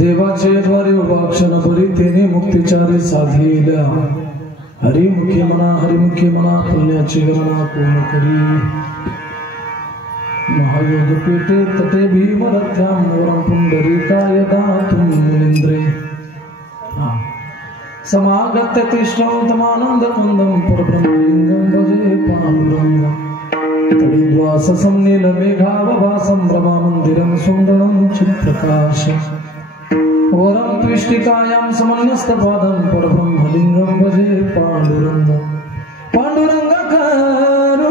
देवाचे द्वारे उपाक्षण बरी तेने मुक्तिचारी साधिल्या हरिमुखी मना पुण्याची गणना पूर्ण करी महायोग पेटे तटे भीमरथ्याम वरम पुंडरीकाय दातुं मुनींद्रे समागत्य तिष्ठन्तमानंद कंदं परब्रह्मलिंगं भजे पांडुरंगं तडिद्वाससं नीलमेघावभासं रमामन्दिरं सुन्दरं चित्प्रकाशं वरं त्विष्टिकायां समन्यस्तपादं परब्रह्मलिंगं भजे पांडुरंगं पांडुरंगकारो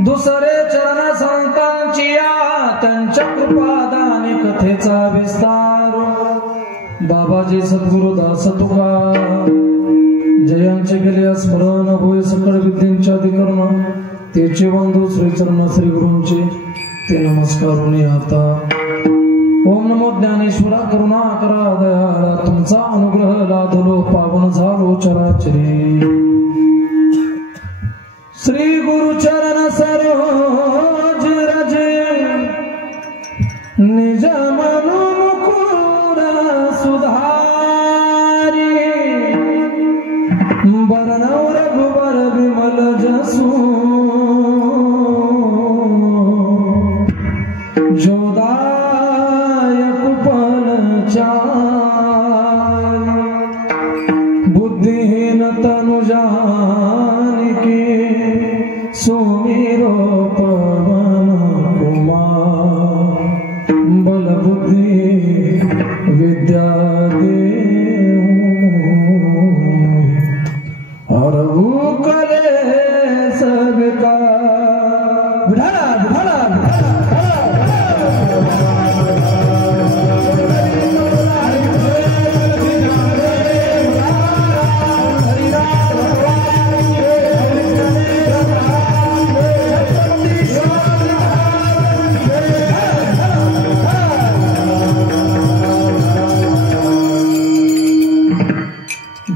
दुसरे चरण संतांचिया त्यांच्या कृपादाने कथेचा विस्तार बाबाजी सद्गुरु दास तुका जयांचे गेले स्मरण होय सकळ विद्येच्या अधिकरण तेचे बंधू श्रीचरण श्री गुरूंचे ते नमस्कारुनी आता ओम नमो ज्ञानेश्वरा करुणा करा दयाळा तुमचा अनुग्रह लादलो पावन झालो चराचरी श्री गुरु चरण सरोज रजे निज मनु मुकुर सुधारी बरनौ रघुबर विमल जसु जोदायक पल चारि बुद्धिहीन तनु जानिके सुमिरो पवन कुमार बल बुद्धि विद्या हरहु करे सबका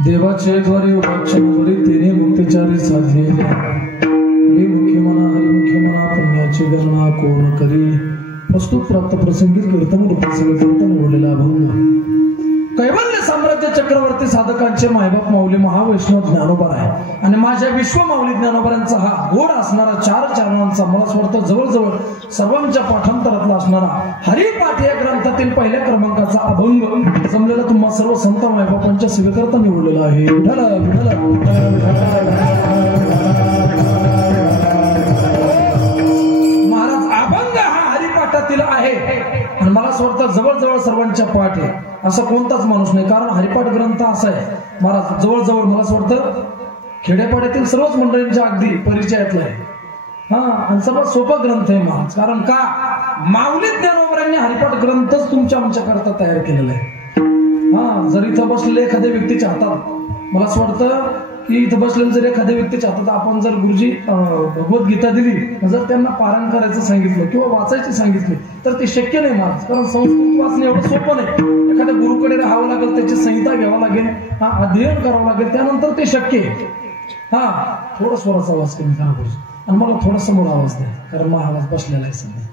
देवाचे द्वारे उपाक्षण बरी तेने मुक्तिचारी साधिल्या हरिमुखी मना पुण्याची गणना कोण करी प्रस्तुत प्राप्त प्रसंगी कीर्तन रूपासह कीर्तन ओढलेला अभंग कैवल्य साम्राज्य चक्रवर्ती साधकांचे मायबाप माऊली महावैष्णव ज्ञानोबा आहे आणि माझ्या विश्व माऊली ज्ञानोबांचा हा गोड असणारा चार चरणांचा मला स्वर्थ जवळजवळ सर्वांच्या पाठांतरातला असणारा हरिपाठ या ग्रंथातील पहिल्या क्रमांकाचा अभंग जमलेला तुम्हा सर्व संत मायबापांच्या सेवेकरता निवडलेला आहे महाराज अभंग हा हरिपाठातील आहे आणि मला स्वर्थ जवळजवळ सर्वांच्या पाठ आहे असं कोणताच माणूस नाही कारण हरिपाठ ग्रंथ असा आहे महाराज जवळजवळ मला असं वाटतं खेड्यापाड्यातील सर्वच मंडळींच्या अगदी परिचयातला आहे आणि सर्वात सोपा ग्रंथ आहे महाराज. कारण का माऊली ज्ञानोबरांनी हरिपाठ ग्रंथच तुमच्या आमच्याकरता तयार केलेला आहे. जर इथं बसलेले एखाद्या व्यक्तीच्या हातात, मला असं वाटतं की इथं बसलेले जर एखाद्या व्यक्तीच्या हातात आपण जर गुरुजी भगवद्गीता दिली, जर त्यांना पारायण करायचं सांगितलं किंवा वाचायचे सांगितले तर ते शक्य नाही महाराज. कारण संस्कृत वाचणं एवढं सोपं नाही. एखाद्या गुरुकडे राहावं लागेल, त्याची संहिता घ्यावं लागेल, अध्ययन करावं लागेल, त्यानंतर ते शक्य आहे. थोडा स्वराचा आवाज कमी करा गुरुजी, आणि मला थोडा समोर आवाज द्या, कारण मग आवाज बसलेला आहे सध्या.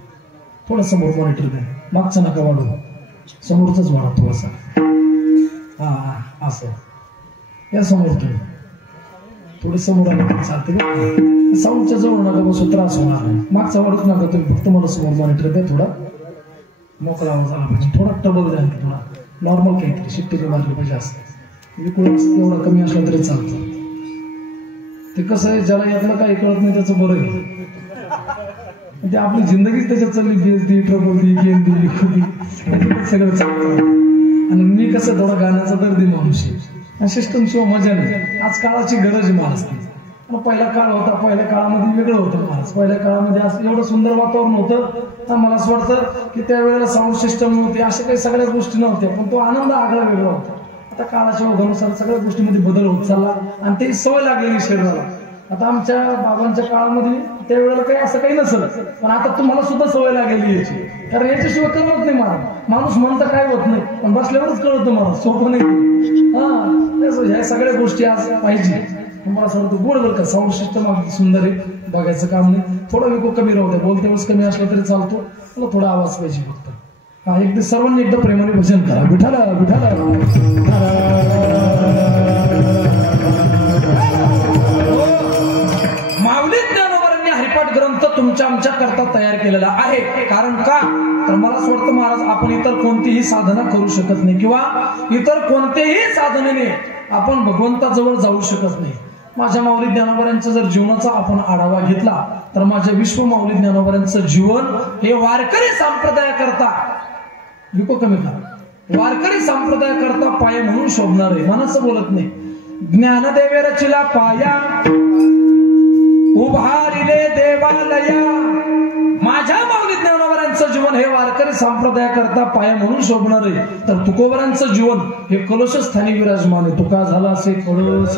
थोडा समोर मॉनिटर द्या, मागचा नका वाढू, समोरचाच वाढा थोडासा. असं या समोर तुम्ही थोडी समोर आले तर चालते का? साऊंडच्या जवळ नका बसू, त्रास होणार नाही. मागचा वाढूच नका तुम्ही, फक्त मला समोर मॉनिटर द्या. थोडा मोकळा आवाज आला पाहिजे, थोडा टबल द्या, थोडा नॉर्मल काहीतरी शिट्टी मारली पाहिजे. असं एवढा कमी असला तरी चालतं. ते कसं आहे, ज्याला यातलं काही कळत नाही त्याचं बरं आहे. ते आपली जिंदगीच त्याच्यात चालली, बेजदी, ट्रबलदी, गेंदी, सगळं चालतं. आणि मी कसं थोडा गाण्याचा दर्दी माणूस आहे, सिस्टम शिवाय मजा नाही. आज काळाची गरज आहे महाराज. पहिला काळ होता, पहिल्या काळामध्ये वेगळं होतं महाराज. पहिल्या काळामध्ये असं एवढं सुंदर वातावरण होतं. मला असं वाटतं की त्यावेळेला साऊंड सिस्टम नव्हती, अशा काही सगळ्याच गोष्टी नव्हत्या, पण तो आनंद आगळा वेगळा होता. आता काळाच्या ओघानुसार सगळ्या गोष्टीमध्ये बदल होत चालला आणि ते सवय लागलेली शरीराला. आता आमच्या बाबांच्या काळामध्ये त्यावेळेला काही असं काही नसलं, पण आता तुम्हाला सुद्धा सवय लागलेली याची, कारण याच्याशिवाय कळत नाही महाराज. माणूस म्हणतं काय होत नाही, पण बसल्यावरच कळतं महाराज, सोपं नाही. ह्या सगळ्या गोष्टी आज पाहिजे. मला असं वाटतं गोड बरं का, साऊंड सिस्टम अगदी सुंदर आहे, बघायचं काम नाही. थोडा विको कमी राहू द्या, बोलते वेळेस कमी असला तरी चालतो, मला थोडा आवाज पाहिजे फक्त. एकदा सर्वांनी एकदा प्रेमाने भजन करा, विठाला विठाला. माऊली ज्ञानोबरांनी हरिपाठ ग्रंथ तुमच्या आमच्या करता तयार केलेला आहे. कारण का तर मला असं वाटतं महाराज, आपण इतर कोणतीही साधना करू शकत नाही किंवा इतर कोणतेही साधनेने आपण भगवंताजवळ जाऊ शकत नाही. माझ्या माऊली ज्ञानोबरांच्या जर जीवनाचा आपण आढावा घेतला तर माझ्या विश्व माऊली ज्ञानोबरांचं जीवन हे वारकरी संप्रदायाकरता, विको कमी करा, वारकरी संप्रदायाकरता पाय म्हणून शोभणार आहे. मनाचं बोलत नाही. ज्ञानदेवे रचिला पाया, उभारिले देवालया. माझ्या माऊली ज्ञानोबरांचं जीवन हे वारकरी संप्रदायाकरता पाय म्हणून शोभणार आहे. तर तुकोबरांचं जीवन हे कलशस्थानी विराजमान आहे. तुका झाला असे कलश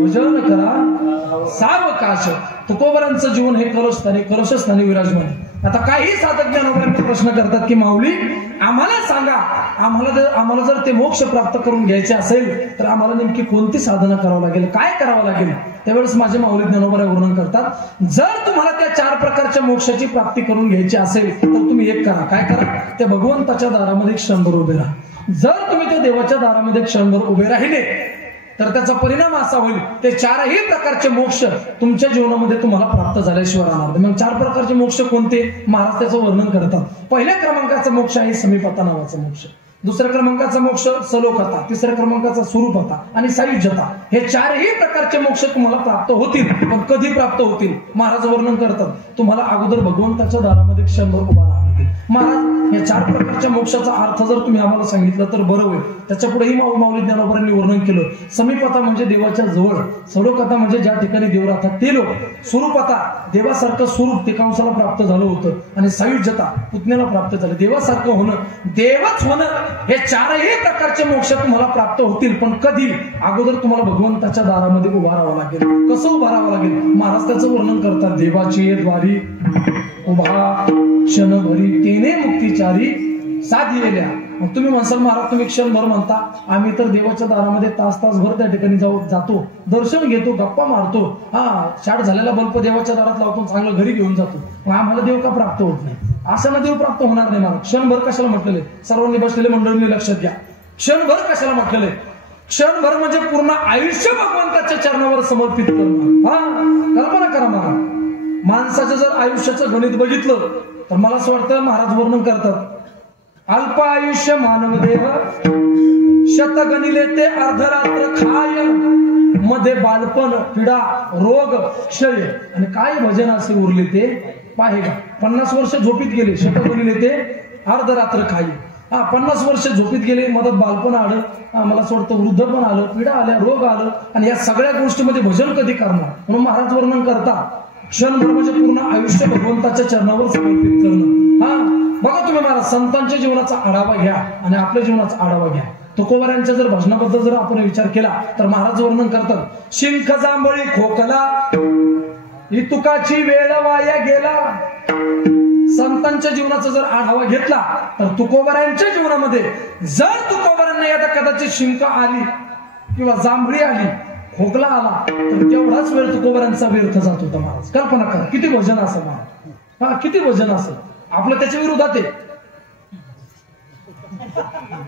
भजन करा सावकाश. तुकोबरांचं जीवन हे कलशस्थानी विराजमान आहे. आता काही साधक ज्ञानोबरांना प्रश्न करतात की माऊली आम्हाला सांगा, आम्हाला जर ते मोक्ष प्राप्त करून घ्यायचे असेल तर आम्हाला नेमकी कोणती साधना करावं लागेल, काय करावं लागेल. त्यावेळेस माझे माऊली ज्ञानोबा वर्णन करतात, जर तुम्हाला त्या 4 प्रकारच्या मोक्षाची प्राप्ती करून घ्यायची असेल तर तुम्ही एक करा. काय करा, त्या भगवंताच्या दारामध्ये क्षणभर उभे राहा. जर तुम्ही त्या देवाच्या दारामध्ये क्षणभर उभे राहिले तर त्याचा परिणाम असा होईल, ते 4ही प्रकारचे मोक्ष तुमच्या जीवनामध्ये तुम्हाला प्राप्त झाल्याशिवाय राहणार नाही. मग 4 प्रकारचे मोक्ष कोणते महाराज त्याचं वर्णन करतात. पहिल्या क्रमांकाचा मोक्ष आहे समीपता नावाचा मोक्ष. दुसऱ्या क्रमांकाचा मोक्ष सलोकता, तिसऱ्या क्रमांकाचा स्वरूपता आणि सायुज्यता. हे 4ही प्रकारचे मोक्ष तुम्हाला प्राप्त होतील. पण कधी प्राप्त होतील महाराज वर्णन करतात, तुम्हाला अगोदर भगवंताच्या दारामध्ये क्षणभर उभा राहावं लागेल. महाराज या 4 प्रकारच्या मोक्षाचा अर्थ जर तुम्ही आम्हाला सांगितलं तर बरं होईल. त्याच्या पुढेही माऊली ज्ञानोबरांनी वर्णन केलं. समीपता म्हणजे देवाच्या जवळ, सलोकता म्हणजे ज्या ठिकाणी देव राहतात ते लोक, स्वरूपता देवासारखं स्वरूप ते कंसाला प्राप्त झालं होतं, आणि सायुज्यता पुतण्याला प्राप्त झालं. देवासारखं होणं, देवच होणं, हे 4ही प्रकारचे मोक्ष तुम्हाला प्राप्त होतील. पण कधी, अगोदर तुम्हाला भगवंताच्या दारामध्ये उभा राहावं लागेल. कसं उभा राहावं लागेल महाराज त्याचं वर्णन करतात. देवाची द्वारी उभा क्षणभरी तेने मुक्तीचारी साधिलेल्या. मग तुम्ही म्हणसाल महाराज तुम्ही क्षणभर म्हणता, आम्ही तर देवाच्या दारामध्ये तासभर त्या ठिकाणी जातो, दर्शन घेतो, गप्पा मारतो, शाट झालेला बल्ब देवाच्या दारात लावतो, चांगलं घरी घेऊन जातो. मग आम्हाला देव का प्राप्त होत नाही? असं देव प्राप्त होणार नाही महाराज. क्षणभर कशाला म्हटलेले, सर्वांनी बसलेले मंडळींनी लक्षात घ्या. क्षणभर कशाला म्हटलेले? क्षणभर म्हणजे पूर्ण आयुष्य भगवंताच्या चरणावर समर्पित करणं. कल्पना करा महाराज, माणसाचं जर आयुष्याचं गणित बघितलं तर मला असं वाटतं महाराज वर्णन करतात, अल्प आयुष्य मानवदेह शतगणिले ते अर्धरात्र खाय, मध्ये बालपण पीडा रोग क्षय आणि काय भजन असे उरले ते पाहेगा. 50 वर्ष झोपीत गेले, शतगणिले ते अर्धरात्र खाई. 50 वर्ष झोपीत गेले, मदत बालपण आलं, मला असं वाटतं वृद्ध पण आलं, पीडा आल्या, रोग आलं, आणि या सगळ्या गोष्टीमध्ये भजन कधी करणार? म्हणून महाराज वर्णन करतात क्षणभर म्हणजे पूर्ण आयुष्य भगवंताच्या चरणावर समर्पित करणं. हा बघा तुम्ही महाराज संतांच्या जीवनाचा आढावा घ्या आणि आपल्या जीवनाचा आढावा घ्या. तुकोबारांच्या जर भजनाबद्दल जर आपण विचार केला तर महाराज वर्णन करतात, शिंख जांभळी खोकला ही तुकाची वेळ वाया गेला. संतांच्या जीवनाचा जर आढावा घेतला तर तुकोबारांच्या जीवनामध्ये जर तुकोबारांना यात कदाचित शिंक आली किंवा जांभळी आली, खोकला आला, तर तेवढाच वेळ तुकोबारांचा व्यर्थ जात होता. महाराज कल्पना करा किती भजन असेल महाराज. हा किती भजन असेल. आपलं त्याच्या विरोधात आहे.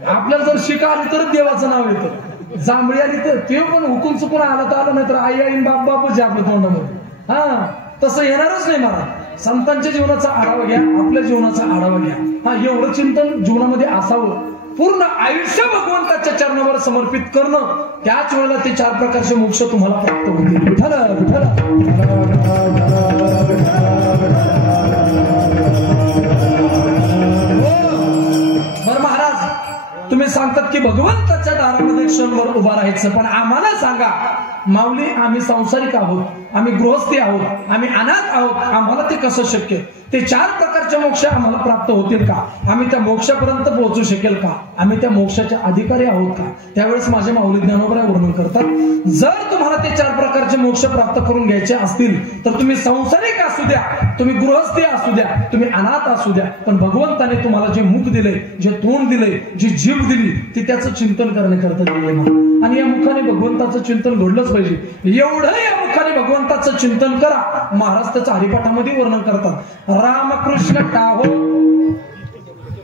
आपल्याला जर शिका आली तरच देवाचं नाव येतं. जांभळी आली तर ते पण हुकूम चुकून आला तर आलं, नाही तर आई आई बाप बापच आपल्या तोंडामध्ये. हा तसं येणारच नाही महाराज. संतांच्या जीवनाचा आढावा घ्या, आपल्या जीवनाचा आढावा घ्या. हा एवढं चिंतन जीवनामध्ये असावं. पूर्ण आयुष्य भगवंताच्या चरणावर समर्पित करणं, त्याच वेळेला ते 4 प्रकारचे मोक्ष तुम्हाला प्राप्त होतील. विठ्ठल विठ्ठल. बरं महाराज तुम्ही सांगतात की भगवंताच्या दारामध्ये क्षणभर उभा राहायचं, पण आम्हाला सांगा माऊली आम्ही सांसारिक आहोत, आम्ही गृहस्थी आहोत, आम्ही अनाथ आहोत, आम्हाला ते कसं शक्य? ते 4 प्रकारचे मोक्ष आम्हाला प्राप्त होतील का? आम्ही त्या मोक्षापर्यंत पोहोचू शकेल का? आम्ही त्या मोक्षाचे अधिकारी आहोत का? त्यावेळेस माझे माऊली ज्ञानोबा वर्णन करतात, जर तुम्हाला ते 4 प्रकारचे मोक्ष प्राप्त करून घ्यायचे असतील तर तुम्ही सांसारिक असू द्या, तुम्ही गृहस्थी असू द्या, तुम्ही अनाथ असू द्या, पण भगवंताने तुम्हाला जे मुख दिले, जे तोंड दिले, जी जीभ दिली, ती त्याचं चिंतन करण्याकरता दिले. आणि या मुखाने भगवंताचं चिंतन घडलंच पाहिजे. एवढं या मुखाने भगवंताचं चिंतन करा. महाराज त्याचं हरिपाठामध्ये वर्णन करतात, रामकृष्ण टाहो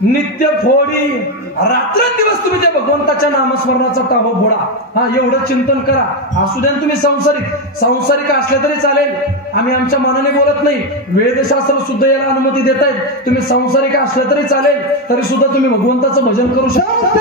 नित्य फोडी, रात्रंदिवस तुम्ही त्या भगवंताच्या नामस्मरणाचा टाहो फोडा. हा एवढं चिंतन करा. असू द्या तुम्ही सांसारिक असले तरी चालेल, आम्ही आमच्या मनाने बोलत नाही. वेदशास्त्र सुद्धा याला अनुमती देत आहेत. तुम्ही सांसारिक असले तरी चालेल, तरी सुद्धा तुम्ही भगवंताचं भजन करू शकता.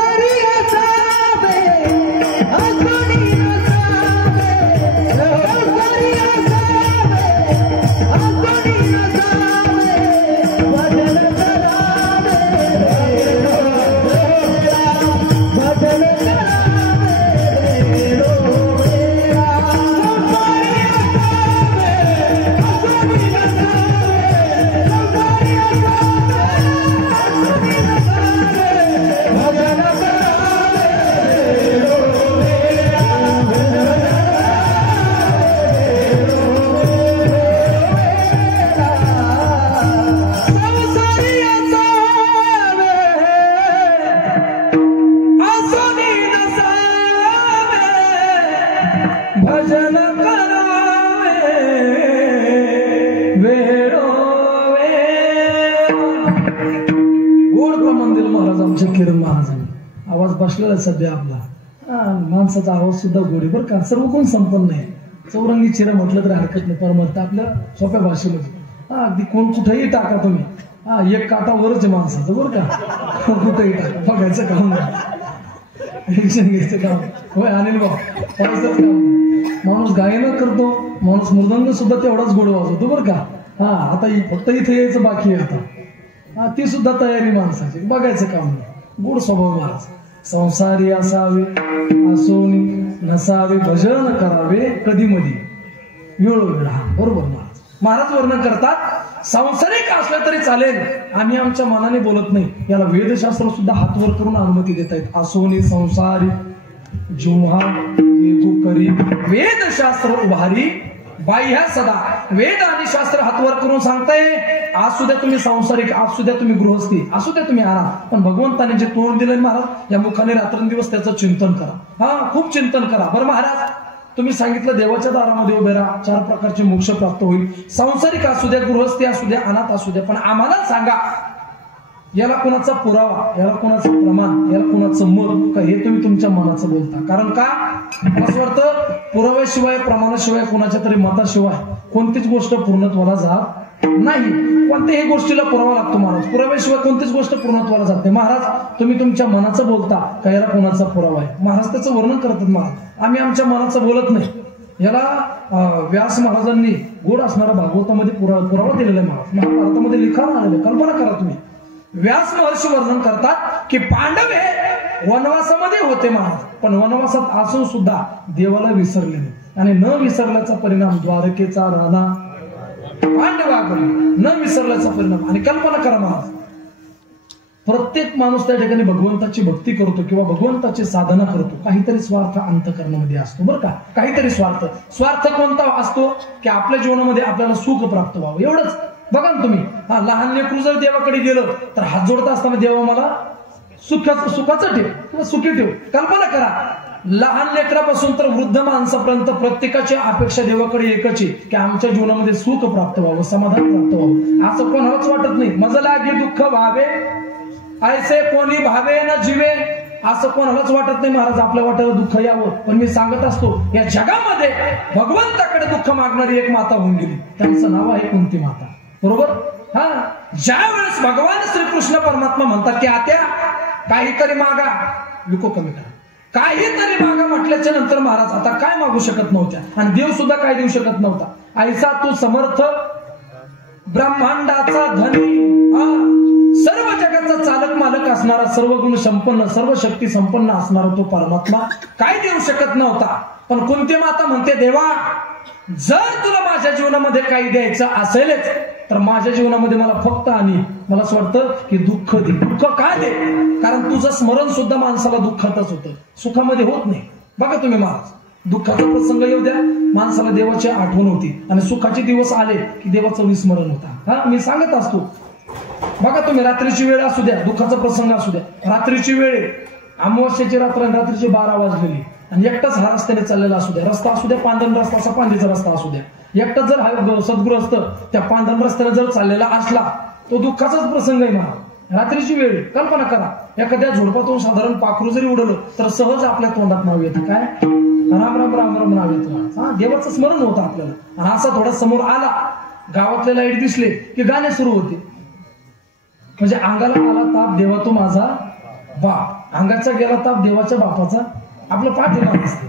बसलेला सध्या आपला माणसाचा आवाज सुद्धा गोडी बरं का. सर्व कोण संपन्न नाही. चौरंगी चिरा म्हटलं तरी हरकत नाही. परमर्थ आपल्या सोप्या भाषेमध्ये अगदी कोण कुठेही टाका तुम्ही. एक काटा वरच आहे माणसाचं बरं का. कुठेही टाका, बघायचं काम नाही, घ्यायचं काम. होय अनिल भाऊ, व्हायचंच काम. माणूस गायन करतो, माणूस मृदंग सुद्धा तेवढाच गोड वाजवतो बरं का. आता फक्त इथे यायचं बाकी आहे आता. ती सुद्धा तयारी माणसाची, बघायचं काम नाही. गोड स्वभाव महाराज. संसारी असावे असोनी नसावे, भजन करावे कधी मधी वेळोवेळ. बरोबर महाराज वर्णन करतात, संसारिक असलं तरी चालेल, आम्ही आमच्या मनाने बोलत नाही. याला वेदशास्त्र सुद्धा हातवर करून अनुमती देत आहेत. असोनी संसारी जिव्हा करी, वेदशास्त्र उभारी बाह्या सदा. वेद आणि शास्त्र हातवर करून सांगताय, असू द्या तुम्ही सांसारिक, असू द्या तुम्ही गृहस्थी, असू द्या तुम्ही अनाथ, पण भगवंताने जे तोंड दिलंय महाराज, या मुखाने रात्रंदिवस त्याचं चिंतन करा. खूप चिंतन करा. बरं महाराज तुम्ही सांगितलं देवाच्या दारामध्ये उभे राहा, 4 प्रकारचे मोक्ष प्राप्त होईल. सांसारिक असू द्या, गृहस्थी असू द्या, अनाथ असू द्या, पण आम्हाला सांगा याला कोणाचा पुरावा, याला कोणाचं प्रमाण, याला कोणाचं मत का, हे तुम्ही तुमच्या मनाचं बोलता. कारण का असं वाटतं, पुराव्याशिवाय प्रमाणाशिवाय कोणाच्या तरी मताशिवाय कोणतीच गोष्ट पूर्णत्वाला जात नाही. कोणत्याही गोष्टीला पुरावा लागतो महाराज. पुराव्याशिवाय कोणतीच गोष्ट पूर्णत्वाला जात नाही. महाराज तुम्ही तुमच्या मनाचं बोलता का, याला कोणाचा पुरावा आहे? महाराज त्याचं वर्णन करतात. महाराज आम्ही आमच्या मनाचं बोलत नाही. याला व्यास महाराजांनी गोड असणारा भागवतामध्ये पुरावा दिलेला आहे. महाराज महाभारतामध्ये लिखाण आलेलं, कल्पना करा तुम्ही. व्यास महर्षी वर्णन करतात की पांडव हे वनवासामध्ये होते महाराज, पण वनवासात असून सुद्धा देवाला विसरले नाही. आणि न विसरल्याचा परिणाम द्वारकेचा राणा पांडवाकडे न विसरल्याचा परिणाम. आणि कल्पना करा महाराज, प्रत्येक माणूस त्या ठिकाणी भगवंताची भक्ती करतो किंवा भगवंताची साधना करतो, काहीतरी स्वार्थ अंतःकरणामध्ये असतो बरं का. काहीतरी स्वार्थ कोणता असतो की आपल्या जीवनामध्ये आपल्याला सुख प्राप्त व्हावं एवढंच. बघा ना तुम्ही, लहान लेकरू जर देवाकडे गेलं तर हात जोडता असताना देवा मला सुखाचं ठेव किंवा सुखी ठेव. कल्पना करा, लहान लेकरापासून तर वृद्ध माणसापर्यंत प्रत्येकाची अपेक्षा देवाकडे एकच आहे की आमच्या जीवनामध्ये सुख प्राप्त व्हावं, समाधान प्राप्त व्हावं. असं कोणालाच वाटत नाही मज लागे दुःख व्हावे ऐसे कोणी भावे न जीवे, असं कोणालाच वाटत नाही महाराज आपल्या वाट्याला दुःख यावं. पण मी सांगत असतो, या जगामध्ये भगवंताकडे दुःख मागणारी एक माता होऊन गेली, त्यांचं नाव आहे कुंती माता. बरोबर. ज्या वेळेस भगवान श्रीकृष्ण परमात्मा म्हणतात की आत्या काहीतरी मागा, विको कमी करा, काहीतरी मागा म्हटल्याच्या नंतर महाराज आता काय मागू शकत नव्हत्या आणि देव सुद्धा काय देऊ शकत नव्हता. ऐसा तू समर्थ ब्रह्मांडाचा धनी, सर्व जगाचा चालक मालक असणारा, सर्व गुण संपन्न, सर्व शक्ती संपन्न असणारा तो परमात्मा काय देऊ शकत नव्हता. पण कुंती माता म्हणते, देवा जर तुला माझ्या जीवनामध्ये काही द्यायचं असेलच तर माझ्या जीवनामध्ये मला फक्त आणि मला असं वाटतं की दुःख दे. दुःख का दे? कारण तुझं स्मरण सुद्धा माणसाला दुःखातच होतं, सुखामध्ये होत नाही. बघा तुम्ही महाराज, दुःखाचा प्रसंग येऊ द्या, माणसाला देवाची आठवण होती आणि सुखाचे दिवस आले की देवाचं विस्मरण होता. मी सांगत असतो, बघा तुम्ही, रात्रीची वेळ असू द्या, दुःखाचा प्रसंग असू द्या, रात्रीची वेळ, अमावस्याची रात्र, रात्रीची 12 वाजलेली आणि एकटाच हा रस्त्याने चाललेला असू द्या, रस्ता असू द्या पांढरा रस्ता, असा पांढरीचा रस्ता असू द्या, एकटाच जर हा सद्गृहस्थ त्या पांढरा रस्त्याने जर चाललेला असला तो दुःखाचाच प्रसंग आहे महाराज. रात्रीची वेळ, कल्पना करा, एखाद्या झोडपातून साधारण पाखरू जरी उडलं तर सहज आपल्या तोंडात नाव येतं, काय राम राम राम राम नाव येतं. देवाचं स्मरण होतं आपल्याला. आणि असा थोडा समोर आला, गावातले लाईट दिसले की गाणे सुरू होते. म्हणजे अंगाला आला ताप देवा तो माझा बाप, अंगाचा गेला ताप देवाच्या बापाचा आपलं पाठीमागे असते.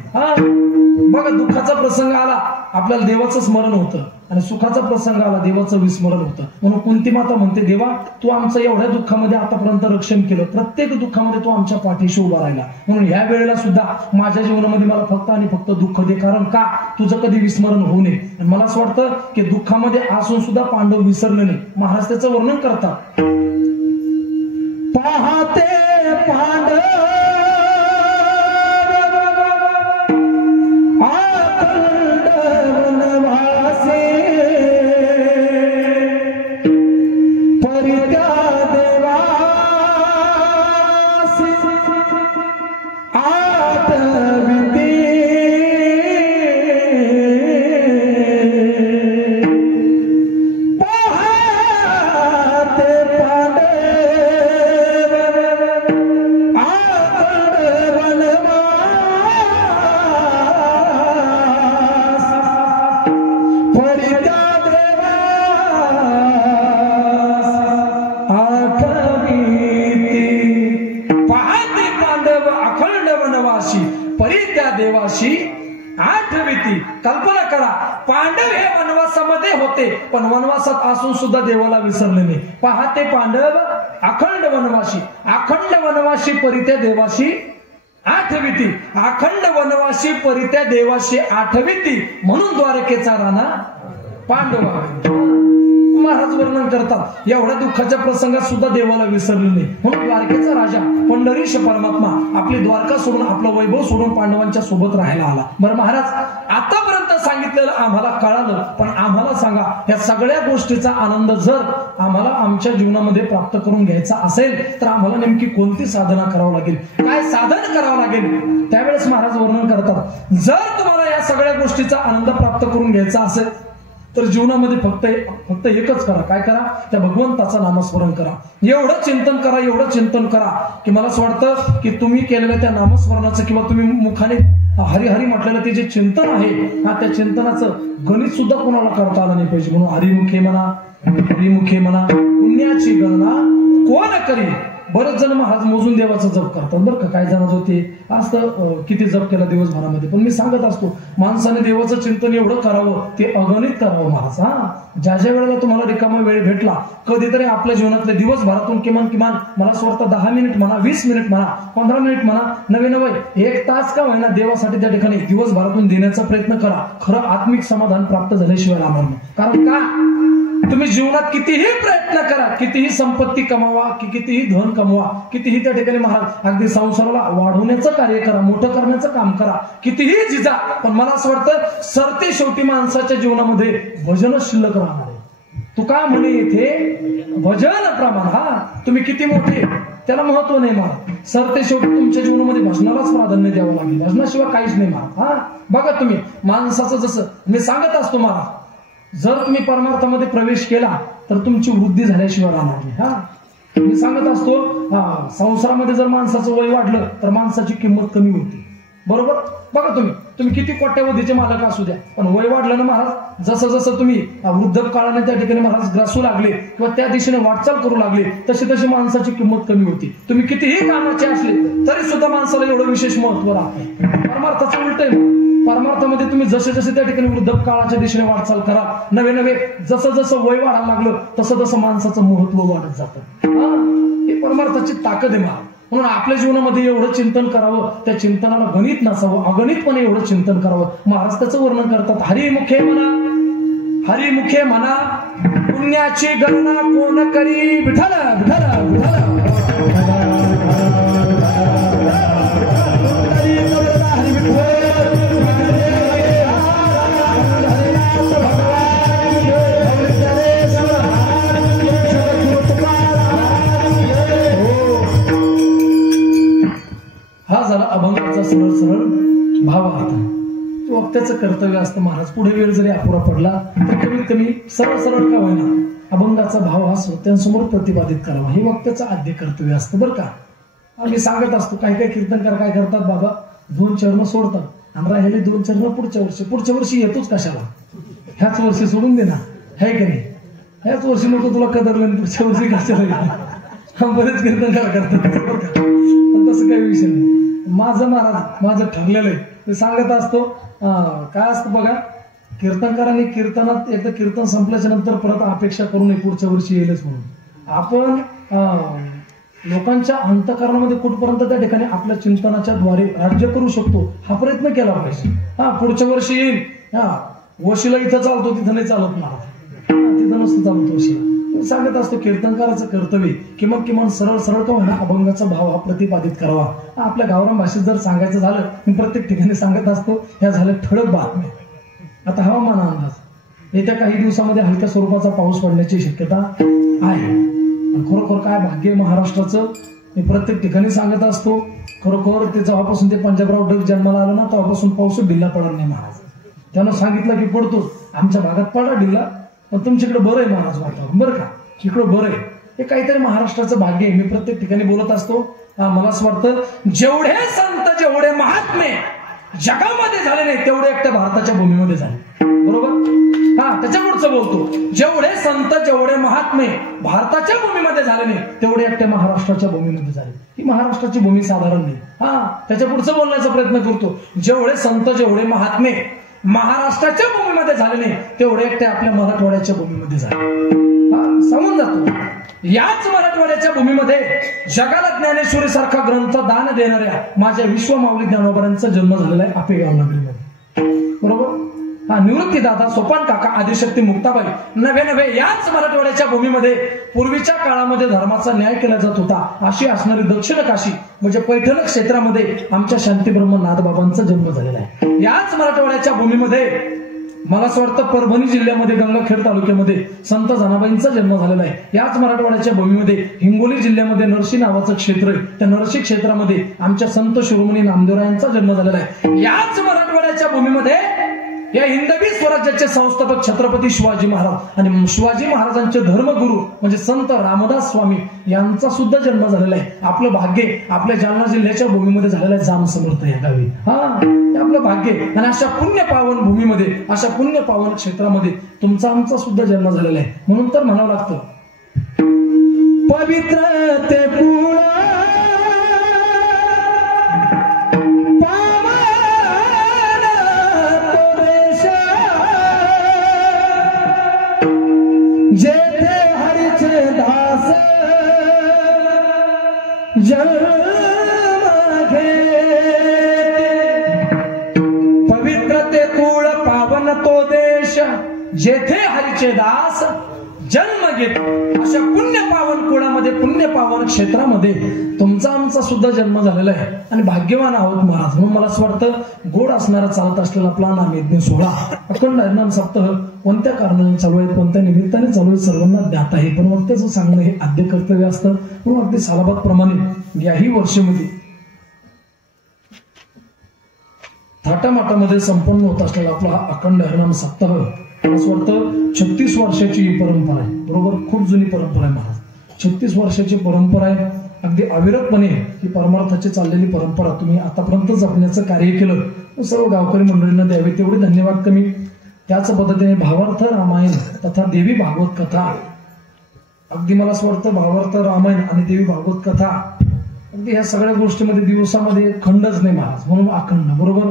बघा, दुःखाचा प्रसंग आला आपल्याला देवाचं स्मरण होतं आणि सुखाचा प्रसंग आला देवाचं विस्मरण होतं. म्हणून कुंती माता म्हणते, देवा तू आमचं एवढ्या दुःखामध्ये आतापर्यंत रक्षण केलं, प्रत्येक दुःखामध्ये तू आमच्या पाठीशी उभा राहिला, म्हणून ह्या वेळेला सुद्धा माझ्या जीवनामध्ये मला फक्त आणि फक्त दुःख दे. कारण का? तुझं कधी विस्मरण होऊ नये. आणि मला असं वाटतं की दुःखामध्ये असून सुद्धा पांडव विसरले नाही. महाराज त्याचं वर्णन करतात, पाहते पांडव देवाशी आठविती. कल्पना करा, पांडव हे वनवासामध्ये होते पण वनवासात असून सुद्धा देवाला विसरले नाही. पहाते पांडव अखंड वनवासी, अखंड वनवासी परित्या देवाशी आठविती, अखंड वनवासी परित्या देवाशी आठविती, म्हणून द्वारकेचा राणा पांडव. महाराज वर्णन करतात, एवढ्या दुःखाच्या प्रसंगात सुद्धा देवाला विसरले नाही, म्हणून द्वारकेचा राजा पंढरीश परमात्मा आपली द्वारका सोडून, आपलं वैभव सोडून पांडवांच्या सोबत राहायला आला. बरं महाराज, आतापर्यंत सांगितलेलं आम्हाला कळालं, पण आम्हाला सांगा, या सगळ्या गोष्टीचा आनंद जर आम्हाला आमच्या जीवनामध्ये प्राप्त करून घ्यायचा असेल तर आम्हाला नेमकी कोणती साधना करावं लागेल, काय साधन करावं लागेल? त्यावेळेस महाराज वर्णन करतात, जर तुम्हाला या सगळ्या गोष्टीचा आनंद प्राप्त करून घ्यायचा असेल तर जीवनामध्ये फक्त एकच करा. काय करा? त्या भगवंताचं नामस्मरण करा. एवढं चिंतन करा, एवढं चिंतन करा की मला असं वाटतं की तुम्ही केलेल्या त्या नामस्मरणाचं किंवा तुम्ही मुखाने हरिहरी म्हटलेलं ते जे चिंतन आहे, त्या चिंतनाचं गणित सुद्धा कोणाला करता आलं नाही पाहिजे. म्हणून हरिमुखे म्हणा, हरिमुखे म्हणा, पुण्याची गणना कोण करी, बरेच जण महाराज मोजून देवाचा जप करतात बरं का. काय जणांचं होते असं किती जप केला दिवसभरामध्ये, पण मी सांगत असतो माणसाने देवाचं चिंतन एवढं करावं ते अगणित करावं महाराज. ज्या ज्या वेळेला तुम्हाला रिकामा वेळ भेटला कधीतरी आपल्या जीवनातल्या दिवसभरातून किमान मला असं वाटतं 10 मिनिट म्हणा, 20 मिनिट म्हणा, 15 मिनिट म्हणा, नवे 1 तास का होईना देवासाठी त्या ठिकाणी दिवसभरातून देण्याचा प्रयत्न करा. खरं आत्मिक समाधान प्राप्त झाल्याशिवाय राहणार नाही. कारण का तुम्ही जीवनात कितीही प्रयत्न करा, कितीही संपत्ती कमावा, कितीही धन कमवा, कितीही त्या ठिकाणी महाराज अगदी संसाराला वाढवण्याचं कार्य करा, मोठं करण्याचं काम करा, कितीही जिजा, पण मला असं वाटतं सरते शेवटी माणसाच्या जीवनामध्ये भजनच शिल्लक राहणार आहे. तुका म्हणे येथे भजन प्रमाण. तुम्ही किती मोठे त्याला महत्व नाही महाराज. सरते शेवटी तुमच्या जीवनामध्ये भजनालाच प्राधान्य द्यावं लागेल, भजनाशिवाय काहीच नाही महाराज. बघा तुम्ही माणसाचं जसं मी सांगत असतो महाराज, जर तुम्ही परमार्थामध्ये प्रवेश केला तर तुमची वृद्धी झाल्याशिवाय राहणार नाही. मी सांगत असतो संसारामध्ये जर माणसाचं वय वाढलं तर माणसाची किंमत कमी होती. बरोबर. बघा तुम्ही किती कोट्यावधीचे मालक असू द्या, पण वय वाढलं ना महाराज, जसं जसं तुम्ही वृद्धकाळाने त्या ठिकाणी महाराज ग्रासू लागले किंवा त्या दिशेने वाटचाल करू लागले तशी माणसाची किंमत कमी होती. तुम्ही कितीही कामाचे असले तरी सुद्धा माणसाला एवढं विशेष महत्व राहत. परमार्थाचं उलट आहे. परमार्थामध्ये तुम्ही जसे त्या ठिकाणी वृद्ध काळाच्या दिशेने वाटचाल करा, नवे जसं वय वाढायला लागलं तसं माणसाचं महत्व वाढत जातं. ही परमार्थाची ताकद आहे महाराज. म्हणून आपल्या जीवनामध्ये एवढं चिंतन करावं, त्या चिंतनाला गणित नसावं, अगणितपणे एवढं चिंतन करावं. महाराज त्याचं वर्णन करतात, हरिमुखे म्हणा पुण्याची गणना कोण करी, विठ्ठल विठ्ठल विठ्ठल. हा झाला अभंगाचा सरळ भावार्थ. तो वक्त्याचं कर्तव्य असतं महाराज. पुढे वेळ जरी अपुरा पडला तर कमीत कमी सरळ का होईना अभंगाचा भाव हा श्रोत्यांसमोर प्रतिपादित करावा, हे वक्त्याचं आद्य कर्तव्य असतं बरं का. आम्ही सांगत असतो काही कीर्तनकार काय करतात बाबा, 2 चरण सोडतात आणि राहिले 2 चरण पुढच्या वर्षी येतोच कशाला, ह्याच वर्षी सोडून दे ना, है की नाही, ह्याच वर्षी नको तुला कदरलं, पुढच्या वर्षी कशाला. बरेच कीर्तनकार करतात बरं का, पण तसं काही विषय नाही. माझं ठरलेलं आहे ते सांगत असतो. काय असतं बघा, कीर्तनकारांनी कीर्तनात एकदा कीर्तन संपल्याच्या नंतर परत अपेक्षा करू नये पुढच्या वर्षी येईलच म्हणून. आपण लोकांच्या अंतःकरणामध्ये कुठपर्यंत त्या ठिकाणी आपल्या चिंतनाच्या द्वारे राज्य करू शकतो हा प्रयत्न केला पाहिजे. पुढच्या वर्षी येईल, वशीला इथं चालतो तिथं नाही चालत महाराज, तिथं नसतं चालत वशीला. सांगत असतो कीर्तनकाराचं कर्तव्य किमान सरळ का होईना अभंगाचा भाव हा प्रतिपादित करावा. आपल्या गावरान भाषेत जर सांगायचं झालं, मी प्रत्येक ठिकाणी सांगत असतो, ह्या झाल्या ठळक बातम्या. आता हवामान अंदाज, येत्या काही दिवसामध्ये हलक्या स्वरूपाचा पाऊस पडण्याची शक्यता आहे. खरोखर काय भाग्य महाराष्ट्राचं, मी प्रत्येक ठिकाणी सांगत असतो. खरोखर ते जेव्हापासून ते पंजाबराव डग जन्माला आलं ना तेव्हापासून पाऊस ढिल्ला पडत नाही महाराज. त्यानं सांगितलं की पडतोच, आमच्या भागात पडला ढिल्ला, पण तुमच्याकडे बरं आहे महाराज वातावरण बरं का, इकडं बरं आहे. हे काहीतरी महाराष्ट्राचं भाग्य आहे. मी प्रत्येक ठिकाणी बोलत असतो. मला असं वाटतं जेवढे संत जेवढे महात्मे जगामध्ये झाले नाही तेवढे एकट्या भारताच्या भूमीमध्ये झाले. बरोबर. त्याच्या पुढचं बोलतो, जेवढे संत जेवढे महात्मे भारताच्या भूमीमध्ये झाले नाही तेवढे एकट्या महाराष्ट्राच्या भूमीमध्ये झाले. ही महाराष्ट्राची भूमी साधारण नाही. त्याच्या पुढचं बोलण्याचा प्रयत्न करतो, जेवढे संत जेवढे महात्मे महाराष्ट्राच्या भूमीमध्ये झाले नाही तेवढे एकटे आपल्या मराठवाड्याच्या भूमीमध्ये झाले. सांगून जातो, याच मराठवाड्याच्या भूमीमध्ये जगाला ज्ञानेश्वरी सारखा ग्रंथ दान देणाऱ्या माझ्या विश्वमाऊली ज्ञानोबांचा जन्म झालेला आहे आपेगाव नगरीमध्ये. बरोबर. निवृत्ती दादा, सोपान काका, आदिशक्ती मुक्ताबाई नवे याच मराठवाड्याच्या भूमीमध्ये पूर्वीच्या काळामध्ये धर्माचा न्याय केला जात होता. अशी असणारी दक्षिण काशी म्हणजे पैठण क्षेत्रामध्ये आमच्या शांतीब्रह्म नाथबाबांचा जन्म झालेला आहे. याच मराठवाड्याच्या भूमीमध्ये मला असं वाटतं परभणी जिल्ह्यामध्ये गंगाखेड तालुक्यामध्ये संत जनाबाईंचा जन्म झालेला आहे. याच मराठवाड्याच्या भूमीमध्ये हिंगोली जिल्ह्यामध्ये नरसी नावाचं क्षेत्र आहे. त्या नरसी क्षेत्रामध्ये आमच्या संत शिरोमणी नामदेवरायांचा जन्म झालेला आहे. याच मराठवाड्याच्या भूमीमध्ये या हिंदवी स्वराज्याचे संस्थापक छत्रपती शिवाजी महाराज आणि शिवाजी महाराजांचे धर्मगुरु म्हणजे संत रामदास स्वामी यांचा सुद्धा जन्म झालेला आहे. आपलं भाग्य आपल्या जालना जिल्ह्याच्या भूमीमध्ये झालेलं आहे. जाम समर्थ या गावी. आपलं भाग्य. आणि अशा पुण्य पावन भूमीमध्ये, अशा पुण्य पावन क्षेत्रामध्ये तुमचा आमचा सुद्धा जन्म झालेला आहे. म्हणून तर म्हणावं लागतं, पवित्र ते देश जेथे हरीचे दास जन्म घेतो, अशा पुण्य पावन कुळामध्ये, पुण्य पावन क्षेत्रामध्ये तुमचा आमचा सुद्धा जन्म झालेला आहे आणि भाग्यवान आहोत महाराज. म्हणून मला असं वाटतं गोड असणारा चालत असलेला आपला नामयज्ञ सोहळा अखंड हरिनाम सप्ताह कोणत्या कारणाने चालू आहे, कोणत्या निमित्ताने चालू आहे सर्वांना ज्ञात आहे. पण मग त्याचं सांगणं हे आद्य कर्तव्य असतं. म्हणून अगदी सालाबाद प्रमाणे याही वर्षामध्ये थाटामाटामध्ये संपन्न होत असलेला आपला हा अखंड हरिनाम सप्ताह असं वाटतं 36 वर्षाची ही परंपरा आहे. बरोबर, खूप जुनी परंपरा आहे महाराज. 36 वर्षाची परंपरा आहे. अगदी अविरतपणे ही परमार्थाची चाललेली परंपरा तुम्ही आतापर्यंत जपण्याचं कार्य केलं. सर्व गावकरी मंडळींना द्यावे तेवढे धन्यवाद कमी. त्याच पद्धतीने भावार्थ रामायण तथा देवी भागवत कथा, अगदी मला असं वाटतं भावार्थ रामायण आणि देवी भागवत कथा अगदी ह्या सगळ्या गोष्टीमध्ये दिवसामध्ये खंडच नाही महाराज. म्हणून अखंड, बरोबर,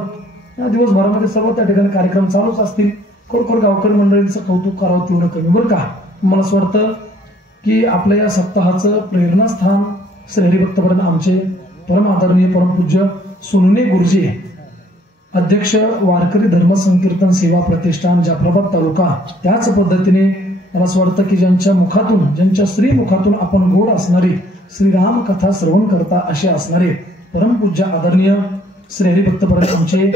या दिवसभरामध्ये सर्व त्या ठिकाणी कार्यक्रम चालूच असतील. खरोखर गावकरी मंडळींचं कौतुक करावं तेवढं कमी बरं का. मला असं वाटतं की आपल्या या सप्ताहाचं प्रेरणास्थान श्री हरिभक्तपर्यंत आमचे परम आदरणीय परमपूज्य सोनुने गुरुजी, अध्यक्ष वारकरी धर्म संकीर्तन सेवा प्रतिष्ठान जाफराबाद तालुका. त्याच पद्धतीने मला असं वाटतं की ज्यांच्या मुखातून, ज्यांच्या श्रीमुखातून आपण गोड असणारी श्रीराम कथा श्रवण करता असे असणारे परमपूज्य आदरणीय श्री हरिभक्तपर्यंत आमचे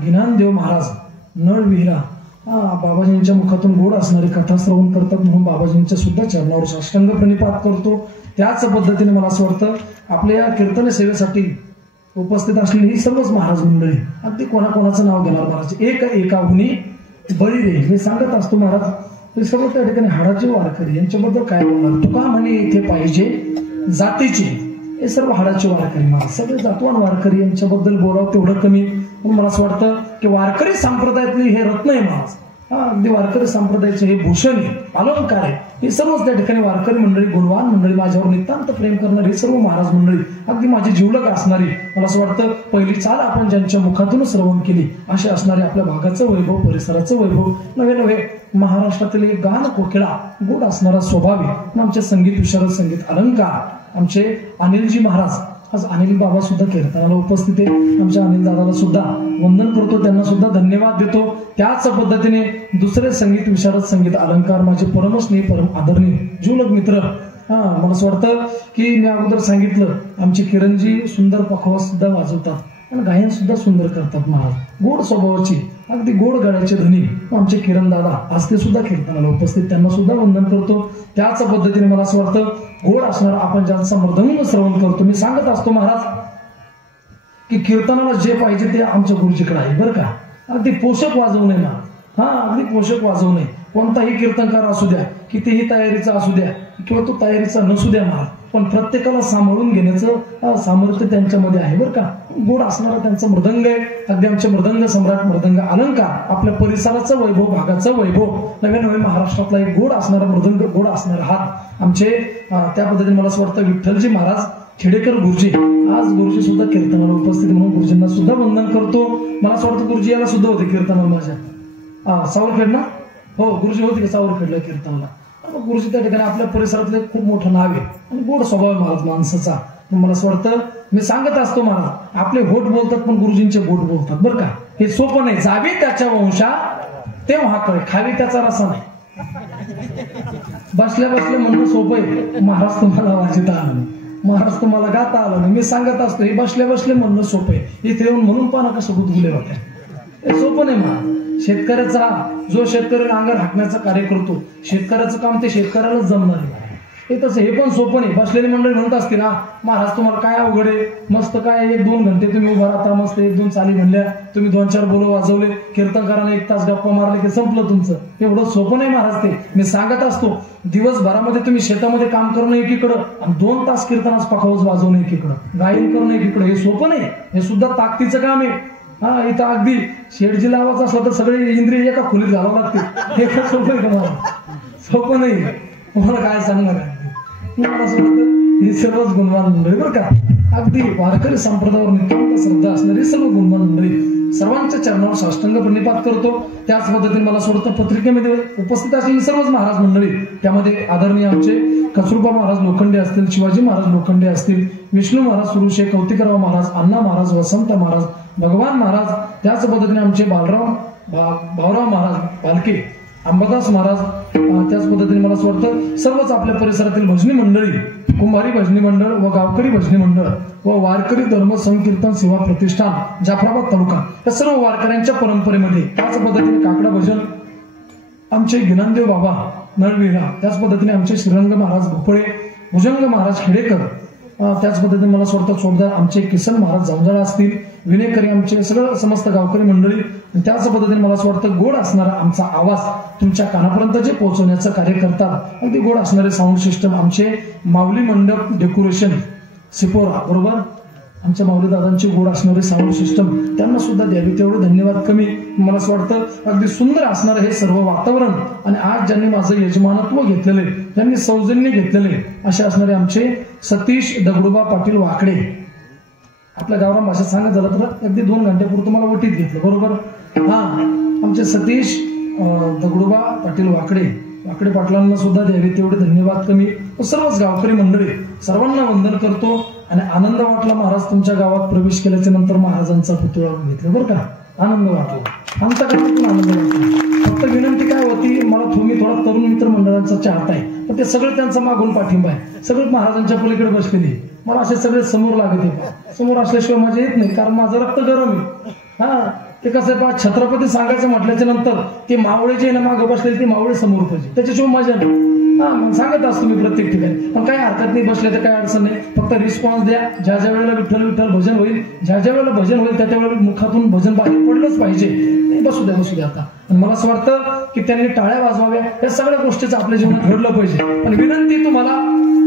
ज्ञानदेव महाराज नळविहिरा बाबाजींच्या मुखातून गोड असणारी कथा श्रवण करतात. म्हणून बाबाजींच्या सुद्धा चरणावर साष्टांग प्रणिपात करतो. त्याच पद्धतीने मला असं वाटतं आपल्या या कीर्तन सेवेसाठी उपस्थित असलेली ही सर्वच महाराज मंडळी, अगदी कोणाकोणाचं नाव घेणार महाराज, एकाहुनी बळी रे हे सांगत असतो महाराज. ते सर्व त्या ठिकाणी हाडाचे वारकरी यांच्याबद्दल काय बोलणार. तुका म्हणे इथे पाहिजे जातीचे, हे सर्व हाडाचे वारकरी महाराज, सगळे जातवान वारकरी यांच्याबद्दल बोलावं तेवढं कमी. म्हणून मला असं वाटतं की वारकरी संप्रदायातली हे रत्न आहे महाराज. अगदी वारकरी संप्रदायाचे हे भूषण आहे, अलंकार आहे. हे सर्वच त्या ठिकाणी वारकरी मंडळी, गुणवान मंडळी, माझ्यावर नितांत प्रेम करणारी हे सर्व महाराज मंडळी, अगदी माझी जीवलग असणारी, मला असं वाटतं पहिली चाल आपण ज्यांच्या मुखातून श्रवण केली असे असणारे आपल्या भागाचं वैभव, परिसराचं वैभव, नवे नवे महाराष्ट्रातील एक गान कोकिळा गोड असणारा स्वभाव आहे. आमचे संगीत विशारद, संगीत अलंकार आमचे अनिलजी महाराज, आज अनिल बाबा सुद्धा कीर्तनाला उपस्थित आहे. आमच्या अनिल दादाला सुद्धा वंदन करतो, त्यांना सुद्धा धन्यवाद देतो. त्याच पद्धतीने दुसरे संगीत विशारद, संगीत अलंकार माझे परमस्नेही, परम आदरणीय जीवलग मित्र. मला असं वाटतं की मी अगोदर सांगितलं आमचे किरणजी सुंदर पखवाज सुद्धा वाजवतात आणि गायन सुद्धा सुंदर करतात महाराज. गोड स्वभावाची, अगदी गोड गळ्याचे धनी आमचे किरण दादा, आज ते सुद्धा कीर्तनाला उपस्थित, त्यांना सुद्धा वंदन करतो. त्याच पद्धतीने मला असं वाटतं गोड असणार आपण ज्यांचा मृदंग श्रवण करतो. मी सांगत असतो महाराज की कीर्तनाला जे पाहिजे ते आमच्या गुरुजीकडे आहे बरं का. अगदी पोषक वाजवू नये ना, अगदी पोषक वाजवू नये. कोणताही कीर्तनकार असू द्या, कितीही तयारीचा असू द्या किंवा तो तयारीचा नसू द्या महाराज, पण प्रत्येकाला सांभाळून घेण्याचं सामर्थ्य त्यांच्यामध्ये आहे बरं का. गोड असणारा त्यांचा मृदंग आहे. अगदी आमचे मृदंग सम्राट, मृदंग अलंकार, आपल्या परिसराचं वैभव, भागाचं वैभव, नवे नवे महाराष्ट्रातला एक गोड असणारा मृदंग, गोड असणारा हात आमचे. त्या पद्धतीने मला असं वाटतं विठ्ठलजी महाराज खेडेकर गुरुजी, आज गुरुजी सुद्धा कीर्तनाला उपस्थित, म्हणून गुरुजींना सुद्धा वंदन करतो. मला असं वाटतं गुरुजी याला सुद्धा होते कीर्तनाला माझ्या सावरखेड ना, हो गुरुजी होते का सावरखेडला कीर्तनाला. गुरुजी त्या ठिकाणी आपल्या परिसरातले खूप मोठं नाव आहे आणि गोड स्वभाव महाराज माणसाचा. मला असं वाटतं मी सांगत असतो महाराज आपले होठ बोलतात पण गुरुजींचे गोड बोलतात बरं का. हे सोपं नाही. जावी त्याच्या वंशा तेव्हा कळे, खावी त्याचा रसा नाही. बसल्या बसल्या म्हणणं सोपं आहे. महाराज तुम्हाला वाचिता आलं नाही, महाराज तुम्हाला गाता आलं नाही. मी सांगत असतो हे बसल्या बसले म्हणणं सोपं आहे. इथे येऊन म्हणून पाना कसं गुदगुले होत्या, हे सोपं नाही महाराज. शेतकऱ्याचा जो शेतकरी नांगर हाकण्याचं कार्य करतो, शेतकऱ्याचं काम ते शेतकऱ्यालाच जमणार आहे. हे तसं हे पण सोपं नाही. बसलेली मंडळी म्हणत असते ना महाराज तुम्हाला काय अवघड आहे, मस्त काय 1-2 घंटे तुम्ही उभा राहता, मस्त 1-2 चाली म्हणल्या, तुम्ही 2-4 बोल वाजवले, कीर्तनकाराने 1 तास गप्पा मारले की संपलं तुमचं. एवढं सोपं नाही महाराज ते. मी सांगत असतो दिवसभरामध्ये तुम्ही शेतामध्ये काम करणं एकीकडं आणि 2 तास कीर्तनास पखावज वाजवणं एकीकडं, गायन करणं एकीकडं, हे सोपं नाही. हे सुद्धा ताकदीचं काम आहे. इथं अगदी शेडजी लावायचं असलं तर सगळे इंद्रिय एका खोलीत घालावं लागते. हे काय सोपं आहे का मला? सोपं नाही. तुम्हाला काय सांगणार आहे. मला असं वाटतं हे सर्वच गुणवान मंडळी बरं का. अगदी वारकरी संप्रदायावर नितांत श्रद्धा असणारी सर्व गुणवान मंडळी सर्वांच्या चरणावर साष्टांग प्रणिपात करतो. त्याच पद्धतीने मला असं वाटतं पत्रिकेमध्ये उपस्थित असलेली सर्वच महाराज मंडळी, त्यामध्ये आदरणीय आमचे कचरुबा महाराज लोखंडे असतील, शिवाजी महाराज लोखंडे असतील, विष्णू महाराज सुरुशे, कौतिकराव महाराज, अण्णा महाराज, वसंत महाराज, भगवान महाराज, त्याच पद्धतीने आमचे बालराव भाऊराव महाराज पालखे, अंबादास महाराज, त्याच पद्धतीने मला असं वाटतं सर्वच आपल्या परिसरातील भजनी मंडळी, कुंभारी भजनी मंडळ व गावकरी भजनी मंडळ व वारकरी धर्म संकीर्तन सेवा प्रतिष्ठान जाफराबाद तालुका या सर्व वारकऱ्यांच्या परंपरेमध्ये त्याच पद्धतीने काकडा भजन आमचे गिनानदेव बाबा नळविरा, त्याच पद्धतीने आमचे श्रीरंग महाराज भोपळे, भुजंग महाराज खेडेकर, त्याच पद्धतीने मला स्वतः चोरदार आमचे किसन महाराज जांजाळा असतील, विनेकरी आमचे सगळं समस्त गावकरी मंडळी, त्याच पद्धतीने मला असं वाटतं गोड असणारा आमचा आवाज तुमच्या कानापर्यंत जे पोहोचवण्याचं कार्य करतात अगदी गोड असणारे साऊंड सिस्टम आमचे माऊली मंडप डेकोरेशन सिपोरा, बरोबर, आमच्या माऊली दादांची गोड असणारे साऊंड सिस्टम त्यांना सुद्धा द्यावी तेवढे धन्यवाद कमी. मला असं वाटतं अगदी सुंदर असणारं हे सर्व वातावरण आणि आज ज्यांनी माझं यजमानत्व घेतलेले, ज्यांनी सौजन्य घेतलेले असे असणारे आमचे सतीश दगडूबा पाटील वाकडे, आपल्या गावरान भाषेत सांगत झालं तर अगदी 2 घंट्यापुरतं मला वटीत घेतलं, बरोबर. आमचे सतीश दगडूबा पाटील वाकडे पाटलांना सुद्धा द्यावे तेवढे धन्यवाद कमी. सर्वच गावकरी मंडळी सर्वांना वंदन करतो आणि आनंद वाटला महाराज तुमच्या गावात प्रवेश केल्याच्या नंतर महाराजांचा पुतळा घेतला, बरं का, आनंद वाटला, अंतःकरणातून आनंद वाटला. फक्त विनंती काय होती, मला तुम्ही थोडा तरुण मित्र मंडळांचा चाहता आहे, पण ते सगळं त्यांचा मागून पाठिंबा आहे, सगळं महाराजांच्या पलीकडे बसलेली, मला असे सगळे समोर लागत आहे, समोर असल्याशिवाय माझे येत नाही, कारण माझं रक्त गरम आहे. ते कसं आहे, छत्रपती सांगायचं म्हटल्याच्या नंतर ते मावळे जे ना मागं बसलेले ते मावळे समोर पाहिजे, त्याच्याशिवाय मजा नाही. मग सांगत असतो मी प्रत्येक ठिकाणी, पण काही हरकत नाही, बसले तर काही अडचण नाही, फक्त रिस्पॉन्स द्या. ज्या ज्या वेळेला विठ्ठल विठ्ठल भजन होईल, ज्या ज्या वेळेला भजन होईल त्या त्यावेळेला मुखातून भजन बाहेर पडलंच पाहिजे. बसू द्या आता. आणि मला असं वाटतं की त्यांनी टाळ्या वाजवाव्या, या सगळ्या गोष्टीचं आपल्या जीवनात घडलं पाहिजे. पण विनंती तुम्हाला,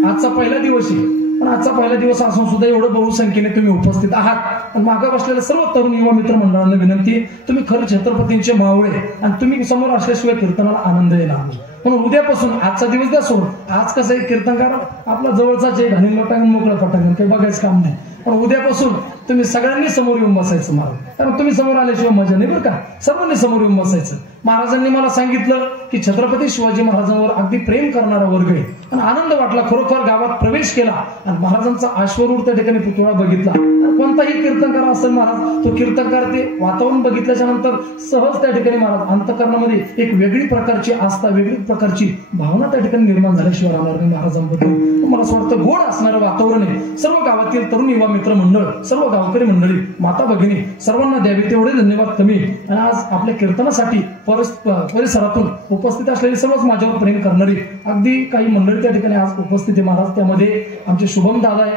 आजचा पहिला दिवस आहे, पण आजचा पहिला दिवस असून सुद्धा एवढं बहुसंख्येने तुम्ही उपस्थित आहात. आणि मागे बसलेल्या सर्व तरुण युवा मित्र मंडळांना विनंती, तुम्ही खरं छत्रपतींचे मावळे आणि तुम्ही समोर असल्याशिवाय कीर्तनाला आनंद येणार नाही. म्हणून उद्यापासून आजचा दिवस द्या सोडून. आज कसं आहे, कीर्तनकार आपला जवळचाच आहे, घाणी लोटांगण मोकळं पटांगण, काही बघायचं काम नाही. पण उद्यापासून तुम्ही सगळ्यांनी समोर येऊन बसायचं महाराज, कारण तुम्ही समोर आल्याशिवाय मजा नाही, बरं का, सर्वांनी समोर येऊन बसायचं. महाराजांनी मला सांगितलं की छत्रपती शिवाजी महाराजांवर अगदी प्रेम करणारा वर्ग आहे. आणि आनंद वाटला, खरोखर गावात प्रवेश केला आणि महाराजांचा अश्वरूढ त्या ठिकाणी पुतळा बघितला. कोणताही कीर्तनकार असेल महाराज, तो कीर्तनकार ते वातावरण बघितल्याच्या नंतर सहज त्या ठिकाणी महाराज अंतःकरणामध्ये एक वेगळी प्रकारची आस्था, वेगळी प्रकारची भावना त्या ठिकाणी निर्माण झाल्याशिवाय राहणार नाही महाराजांबद्दल. मला असं वाटतं गोड असणारं वातावरण आहे. सर्व गावातील तरुण युवा मित्र मंडळ, सर्व गावकरी मंडळी, माता भगिनी सर्वांना द्यावी तेवढे धन्यवाद कमी. आणि आज आपल्या कीर्तनासाठी परिसरातून उपस्थित असलेली सर्वच माझ्यावर प्रेम करणारी अगदी काही मंडळी त्या ठिकाणी आज उपस्थित आहे महाराज. त्यामध्ये आमचे शुभम दादा आहे,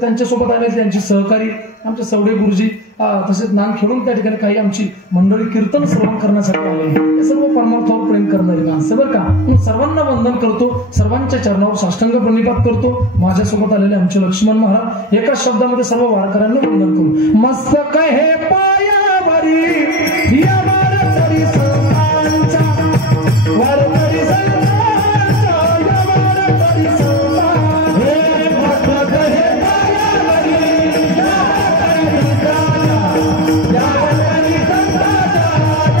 त्यांच्यासोबत आले त्यांचे सहकारी आमचे सवडे गुरुजी, तसेच नाम खेळून त्या ठिकाणी काही आमची मंडळी कीर्तन श्रवण करण्यासाठी आले. हे सर्व परमार्थावर प्रेम करणारी माणसं, बरं का. म्हणून सर्वांना वंदन करतो, सर्वांच्या चरणावर साष्टांग प्रणिपात करतो. माझ्यासोबत आलेले आमचे लक्ष्मण महाराज एकाच शब्दामध्ये सर्व वारकऱ्यांना वंदन करू. मस्तक हे पायावरी या वारकरी संतांच्या, वारकरी संतांच्या, या वारकरी संतांच्या, हे मस्तक हे पायावरी या वारकरी संतांच्या, या वारकरी संतांच्या,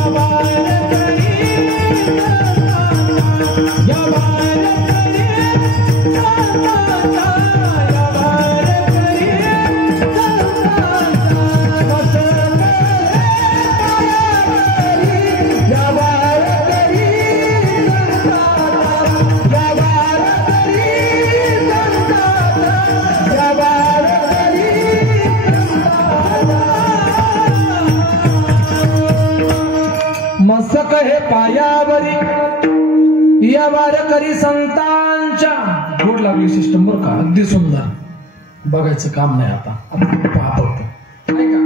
या वारकरी संतांच्या, मस्तक हे पायावरी या वारकरी संतांच्या, या मस्तक हे पायावरी या वारकरी संतांच्या. गोड लागली सिस्टम, बरं का, अगदी सुंदर. बघायचं काम नाही आता, आपण पाहतो नाही का.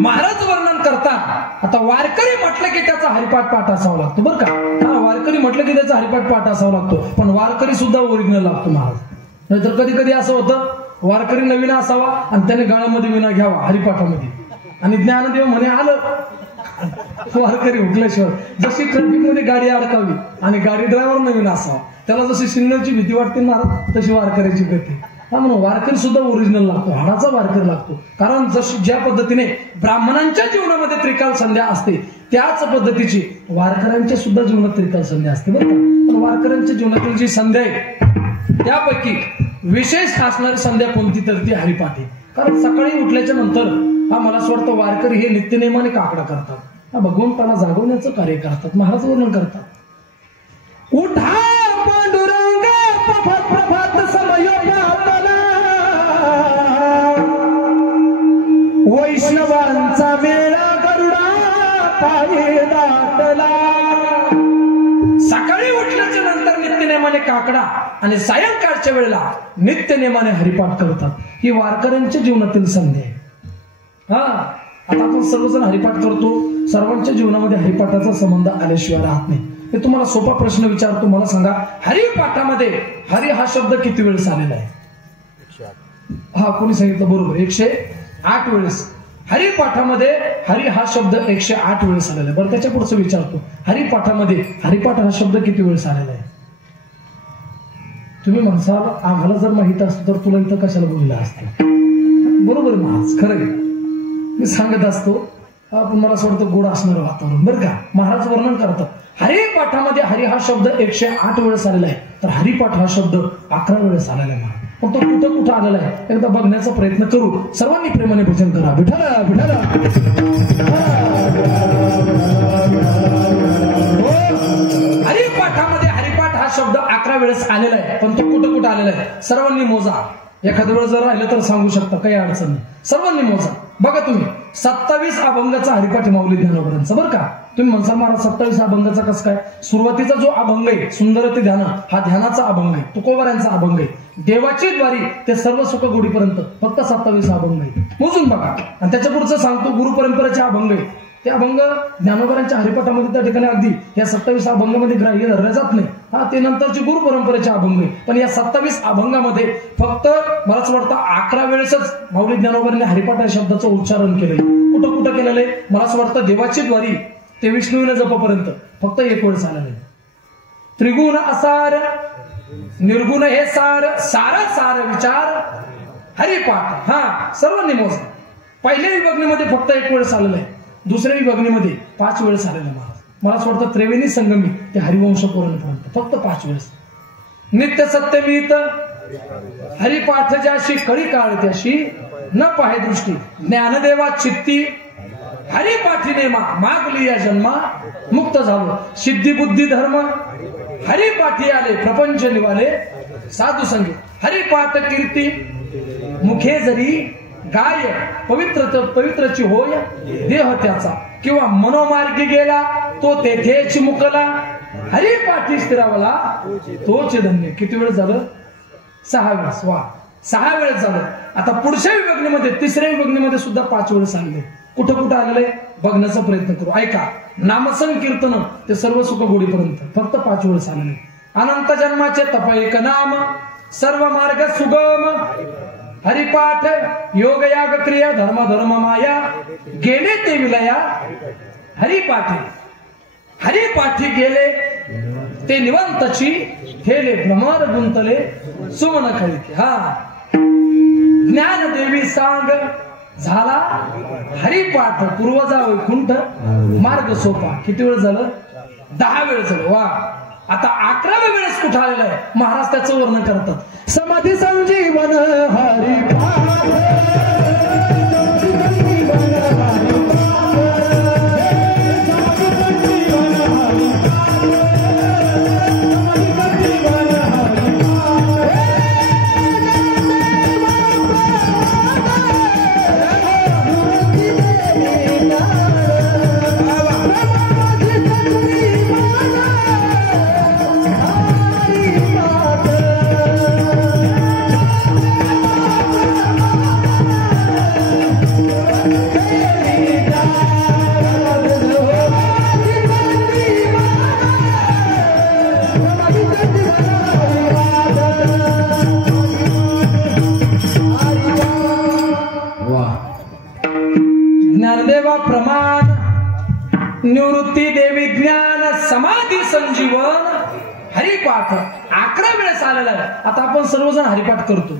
महाराज वर्णन करतात. आता वारकरी म्हटलं की त्याचा हरिपाठ पाठ असावा लागतो, बरं का. वारकरी म्हटलं की त्याचा हरिपाठ पाठ असावा लागतो, पण वारकरी सुद्धा ओरिजिनल लागतो महाराज. नाहीतर कधी कधी असं होतं, वारकरी नवीन असावा आणि त्याने गळ्यामध्ये विना घ्यावा हरिपाठामध्ये, आणि ज्ञानदेव म्हणे आलं. वारकरी हुकल्याशिवाय जशी ट्रॅफिक मध्ये गाडी अडकावी आणि गाडी ड्रायव्हर नवीन असावा, त्याला जशी सिग्नलची भीती वाटते महाराज, तशी वारकऱ्याची गती. म्हणून वारकरी सुद्धा ओरिजिनल लागतो, हाडाचा वारकरी लागतो. कारण जशी ज्या पद्धतीने ब्राह्मणांच्या जीवनामध्ये त्रिकाल संध्या असते, त्याच पद्धतीची वारकऱ्यांच्या सुद्धा जीवनात त्रिकाल संध्या असते, बरं का. पण वारकऱ्यांच्या जीवनातील जी संध्या आहे त्यापैकी विशेष असणारी संध्या कोणती तर ती हरिपाठ आहे. कारण सकाळी उठल्याच्या नंतर मला असं वाटतं वारकरी हे नित्यनेमाने काकडा करतात, भगवंताला जागवण्याचं कार्य करतात, महाराज वर्णन करतात. उठा पांडुरंग प्रभात समयोगातला, वैष्णवांचा मेळा गरुडा पायी दाटला. सकाळी उठल्याच्या नंतर नित्यनेमाने काकडा आणि सायंकाळच्या वेळेला नित्यनेमाने हरिपाठ करतात. ही वारकऱ्यांच्या जीवनातील संधी आहे. आता आपण सर्वजण हरिपाठ करतो, सर्वांच्या जीवनामध्ये हरिपाठाचा संबंध आल्याशिवाय राहत नाही. मी तुम्हाला सोपा प्रश्न विचारतो, मला सांगा हरिपाठामध्ये हरी हा शब्द किती वेळेस आलेला आहे? कोणी सांगितलं? बरोबर, 108 वेळेस. हरिपाठामध्ये हरी हा शब्द 108 वेळेस आलेला आहे. बरं, त्याच्या पुढचं विचारतो, हरिपाठामध्ये हरिपाठ हा शब्द किती वेळेस आलेला आहे? तुम्ही म्हणसाल आम्हाला जर माहित असतं तर तुला इथं कशाला बोलला असतं. बरोबर महाराज, खरं आहे, मी सांगत असतो, पण मला असं वाटतं गोड असणारं वातावरण. बरं का, महाराज वर्णन करतात हरिपाठामध्ये हरी हा शब्द 108 वेळेस आलेला आहे, तर हरिपाठ हा शब्द 11 वेळेस आलेला आहे. पण तो कुठं कुठं आलेला आहे एकदा बघण्याचा प्रयत्न करू. सर्वांनी प्रेमाने भजन करा. विठाला विठाला. हरिपाठामध्ये हरिपाठ हा शब्द 11 वेळेस आलेला आहे, पण तो कुठं कुठं आलेला आहे सर्वांनी मोजा. एखाद्या वेळेस जर राहिलं तर सांगू शकता, काही अडचण नाही. सर्वांनी मोजा. बघा तुम्ही, 27 अभंगाचा हरिपाठ माऊली ज्ञानोबरांचा. बरं का, तुम्ही म्हणसाल महाराज 27 अभंगाचा कसं काय? सुरुवातीचा जो अभंग आहे सुंदर ते ध्यान, हा ध्यानाचा अभंग आहे, तुकोबारांचा अभंग आहे. देवाची द्वारी ते सर्व सुख गोडीपर्यंत फक्त 27 अभंग आहे. मोजून बघा. आणि त्याच्या पुढचं सांगतो गुरु परंपरेचे अभंग आहे. ते अभंग ज्ञानोबरांच्या हरिपाठामध्ये त्या ठिकाणी अगदी या 27 अभंगामध्ये ग्राह्य धरले जात नाही. ते नंतरचे गुरु परंपरेचे अभंग आहे. पण या 27 अभंगामध्ये फक्त मलाच वाटतं 11 वेळेसच माऊली ज्ञानोबरांनी हरिपाठ या शब्दाचं उच्चारण केलेलं. कुठं कुठं केलेलं आहे? मला असं वाटतं देवाची द्वारी ते विष्णूने जपापर्यंत फक्त 1 वेळ झालेलं आहे. त्रिगुण असार निर्गुण हे सार, सारा सार विचार हरिपाठ. सर्वांनी मोज. पहिल्या विभागणीमध्ये फक्त 1 वेळ झालेलं आहे, दुसऱ्या विभागणीमध्ये 5 वेळेस आलेला महाराज. मला असं वाटतं त्रिवेणी संगमी ते हरिवंश पुराणपर्यंत फक्त 5 वेळेस. नित्य सत्यमीत हरिपाठ ज्याशी कळी काळ त्याशी न पाहे दृष्टी, ज्ञानदेवा चित्ती हरिपाठी नेमा, मागली या जन्मा मुक्त झालो. सिद्धी बुद्धी धर्म हरिपाठी आले, प्रपंच निवाले साधू संगे. हरिपाठ कीर्ती मुखे जरी गाय, पवित्रची होय देह त्याचा, किंवा मनोमार्गी गेला तो तेथेच मुकला. हरिपाठी स्थिरावला तोच धन्य. किती वेळ झालं? 6 वेळेस. वा, 6 वेळेस झालं. आता पुढच्या विभागणीमध्ये, तिसऱ्या विभागणीमध्ये सुद्धा 5 वेळेस आलेले. कुठं कुठं आलेले बघण्याचा प्रयत्न करू. ऐका, नामसंकीर्तन ते सर्व सुख गोडीपर्यंत फक्त 5 वेळेस आलेले. अनंत जन्माचे तप एक नाम, सर्व मार्ग सुगम हरिपाठ, योग याग क्रिया धर्म धर्म माया, गेले ते विलया हरिपाठी. हरिपाठी गेले ते निवंतची, हेले भ्रमर गुंतले सुमन खळी. ज्ञानदेवी सांग झाला हरिपाठ, पूर्वजा वैकुंठ मार्ग सोपा. किती वेळ झालं? 10 वेळ झालं. वा, आता 11व्या वेळेस कुठं आलेलं आहे महाराज त्याचं वर्णन करतात. समाधी संजीवन हरिपाठ, ज्ञानदेवा प्रमाण, निवृत्ती देवी ज्ञान, समाधी संजीवन हरिपाठ 11 वेळेस आलेला आहे. आता आपण सर्वजण हरिपाठ करतो.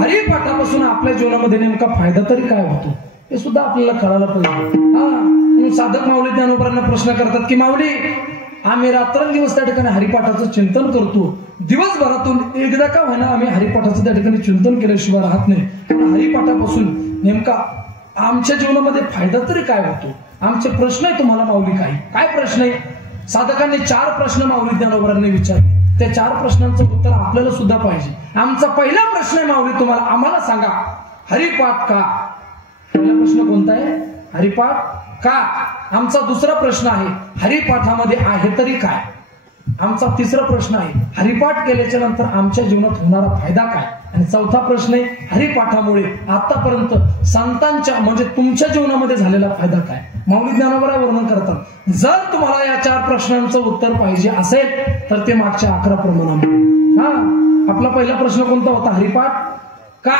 हरिपाठापासून आपल्या जीवनामध्ये नेमका फायदा तरी काय होतो हे सुद्धा आपल्याला कळायला पाहिजे. साधक माऊली ज्ञानोबरांना प्रश्न करतात की माऊली, आम्ही रात्रंदिवस त्या ठिकाणी हरिपाठाचं चिंतन करतो, दिवसभरातून एकदा का होईना आम्ही हरिपाठाचं त्या ठिकाणी चिंतन केल्याशिवाय राहत नाही. हरिपाठापासून नेमका आमच्या जीवनामध्ये फायदा तरी काय होतो? आमचे प्रश्न आहे तुम्हाला माऊली काय प्रश्न आहे? साधकांनी 4 प्रश्न माऊली ज्ञानोबरांनी विचारले. त्या 4 प्रश्नांचं उत्तर आपल्याला सुद्धा पाहिजे. आमचा पहिला प्रश्न आहे माऊली तुम्हाला, आम्हाला सांगा हरिपाठ का? पहिला प्रश्न कोणता आहे? हरिपाठ का? आमचा दुसरा प्रश्न आहे हरिपाठामध्ये आहे तरी काय? आमचा तिसरा प्रश्न आहे हरिपाठ केल्याच्या नंतर आमच्या जीवनात होणारा फायदा काय? आणि चौथा प्रश्न आहे हरिपाठामुळे आतापर्यंत संतांच्या म्हणजे तुमच्या जीवनामध्ये झालेला फायदा काय? माऊली ज्ञानोबा वर्णन करतात. जर तुम्हाला या 4 प्रश्नांचं उत्तर पाहिजे असेल तर ते मागच्या 11 प्रमाणामध्ये. आपला पहिला प्रश्न कोणता होता? हरिपाठ का?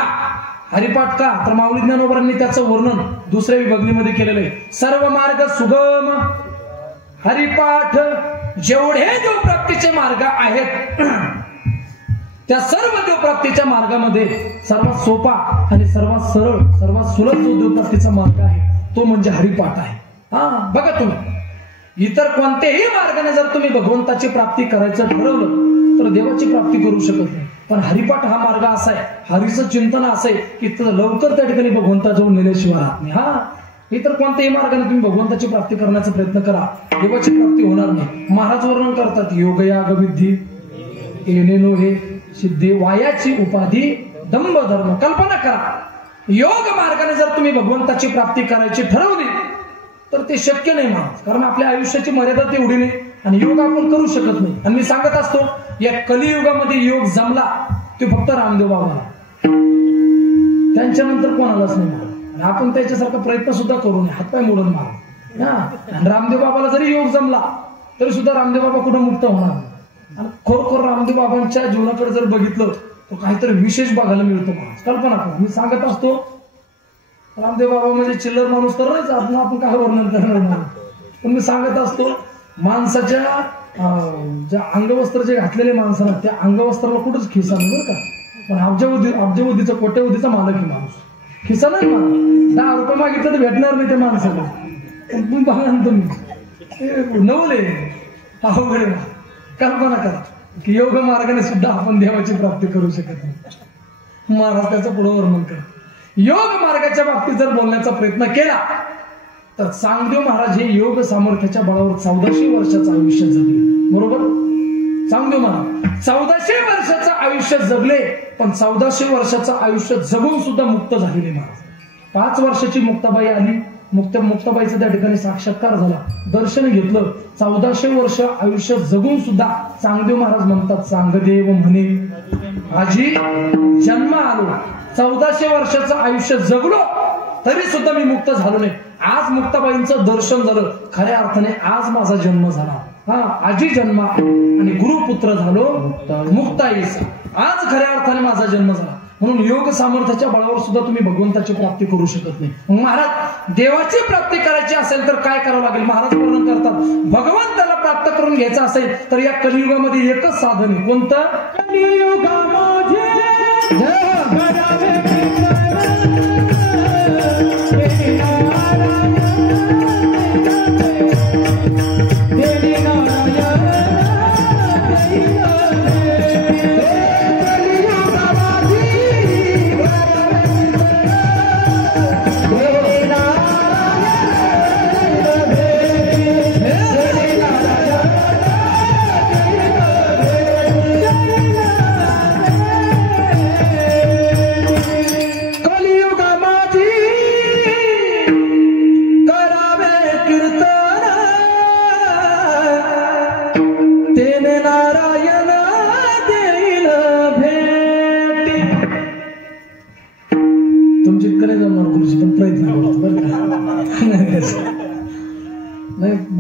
हरिपाठ का? तर माऊली ज्ञानोबांनी त्याचं वर्णन दुसऱ्या विभागणीमध्ये केलेलं आहे. सर्व मार्ग सुगम हरिपाठ, जेवढे देवप्राप्तीचे मार्ग आहेत त्या सर्व देवप्राप्तीच्या मार्गामध्ये सर्वात सोपा आणि सर्वात सरळ सर्वात सुलभ जो देवप्राप्तीचा मार्ग आहे तो म्हणजे हरिपाठ आहे. बघा तुम्ही इतर कोणत्याही मार्गाने जर तुम्ही भगवंताची प्राप्ती करायचं ठरवलं तर देवाची प्राप्ती करू शकत नाही. पण हरिपाठ हा मार्ग असा आहे, हरीचं चिंतन असं आहे की लवकर त्या ठिकाणी भगवंताजवळ नेल्याशिवाय राहत नाही. इतर कोणत्याही मार्गाने तुम्ही भगवंताची प्राप्ती करण्याचा प्रयत्न करा, देवाची प्राप्ती होणार नाही. महाराज वर्णन करतात योगयाग विधी येणेनो हे सिद्धी वायाची उपाधी दंभ धर्म. कल्पना करा, योग मार्गाने जर तुम्ही भगवंताची प्राप्ती करायची ठरवली तर ते शक्य नाही महाराज, कारण आपल्या आयुष्याची मर्यादा तेवढी नाही आणि योग आपण करू शकत नाही. आणि मी सांगत असतो या कलियुगामध्ये योग जमला ते फक्त रामदेव बाबाला, त्यांच्यानंतर कोणालाच नाही महाराज. आणि आपण त्याच्यासारखा प्रयत्न सुद्धा करू नये, हातपाय मोडून महाराज. आणि रामदेव बाबाला जरी योग जमला तरी सुद्धा रामदेव बाबा कुठं मुक्त होणार नाही. आणि खरोखर रामदेव बाबांच्या जीवनाकडे जर बघितलं तर काहीतरी विशेष बघायला मिळतं महाराज. कल्पना करा, मी सांगत असतो रामदेव बाबा म्हणजे चिल्लर माणूस तर नाहीच, आपण काय वर्णन करणार महाराज. पण मी सांगत असतो माणसाच्या ज्या अंगवस्त्र जे घातलेले माणसाला त्या अंगवस्त्राला कुठंच खिसा नाही बरं का. पण अब्जवधीचा कोट्यवधीचा मालक आहे माणूस, खिसा नाही माणूस. 10 रुपये मागितलं तर भेटणार नाही त्या माणसाला. पण बघा ना तुम्ही नवले अवघड. कल्पना करा की योग मार्गाने सुद्धा आपण देवाची प्राप्ती करू शकत नाही. महाराज त्याचं पुढे वर्णन करा. योग मार्गाच्या बाबतीत जर बोलण्याचा प्रयत्न केला तर चांगदेव महाराज हे योग सामर्थ्याच्या बळावर 1400 वर्षाचं आयुष्य जगले. बरोबर, चांगदेव महाराज 1400 वर्षाचं आयुष्य जगले, पण 1400 वर्षाचं आयुष्य जगून सुद्धा मुक्त झालेले महाराज. 5 वर्षाची मुक्ताबाई आली, मुक्ताबाईचा त्या ठिकाणी साक्षात्कार झाला, दर्शन घेतलं. 1400 वर्ष आयुष्य जगून सुद्धा चांगदेव महाराज म्हणतात चांगदेव म्हणे आजी जन्म आलो, 1400 वर्षाचं आयुष्य जगलो तरी सुद्धा मी मुक्त झालो नाही. आज मुक्ताबाईंचं दर्शन झालं, खऱ्या अर्थाने आज माझा जन्म झाला. आजी जन्मा आणि गुरुपुत्र झालो मुक्ताईस, आज खऱ्या अर्थाने माझा जन्म झाला. म्हणून योग सामर्थ्याच्या बळावर सुद्धा तुम्ही भगवंताची प्राप्ती करू शकत नाही. मग महाराज देवाची प्राप्ती करायची असेल तर काय करावं लागेल? महाराज वर्णन करतात भगवंताला प्राप्त करून घ्यायचं असेल तर या कलियुगामध्ये एकच साधन आहे. कोणतं? कलियुगामध्ये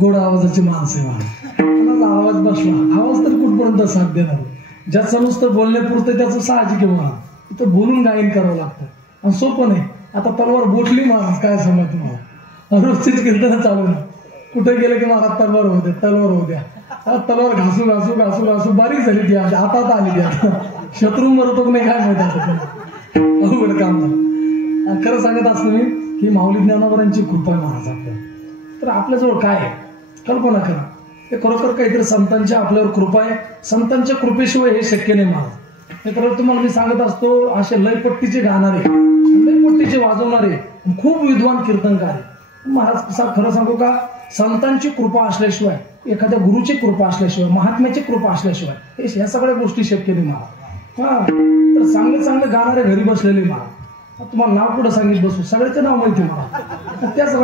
गोड आवाजाची माणसं आहे. आवाज बसला, आवाज तर कुठपर्यंत साथ देणार? ज्याचं नुसतं बोलण्यापुरतं त्याचं साहजिक आहे म्हणा, इथं बोलून गायन करावं लागतं आणि सोपं नाही. आता तलवार बोटली महाराज, काय सांगा तुम्हाला, रोजचीच कीर्तन चालू नाही. कुठे गेलं की महाराज तलवार होते, तलवार होत्या. तलवार घासू घासू घासू घासू बारीक झाली ती, आता आली ती. आता शत्रू मरतो नाही काय माहिती आता, अवघड काम झालं. खरं सांगत असतो मी की माऊली ज्ञानोबरांची कृपा आहे महाराज आपल्या. तर आपल्याजवळ काय आहे कल्पना करा. हे खरोखर काहीतरी संतांच्या आपल्यावर कृपा आहे. संतांच्या कृपेशिवाय हे शक्य नाही महाराज. हे खरं तुम्हाला मी सांगत असतो, असे लयपट्टीचे गाणारे, लयपट्टीचे वाजवणारे खूप विद्वान कीर्तनकार आहे महाराज. खरं सांगू का, संतांची कृपा असल्याशिवाय, एखाद्या गुरुची कृपा असल्याशिवाय, महात्म्याची कृपा असल्याशिवाय या सगळ्या गोष्टी शक्य नाही महाराज. हा, तर चांगले चांगले गाणारे घरी बसलेले महाराज. तुम्हाला नाव कुठं सांगित बसू, सगळ्याचे नाव माहिती मला. त्याच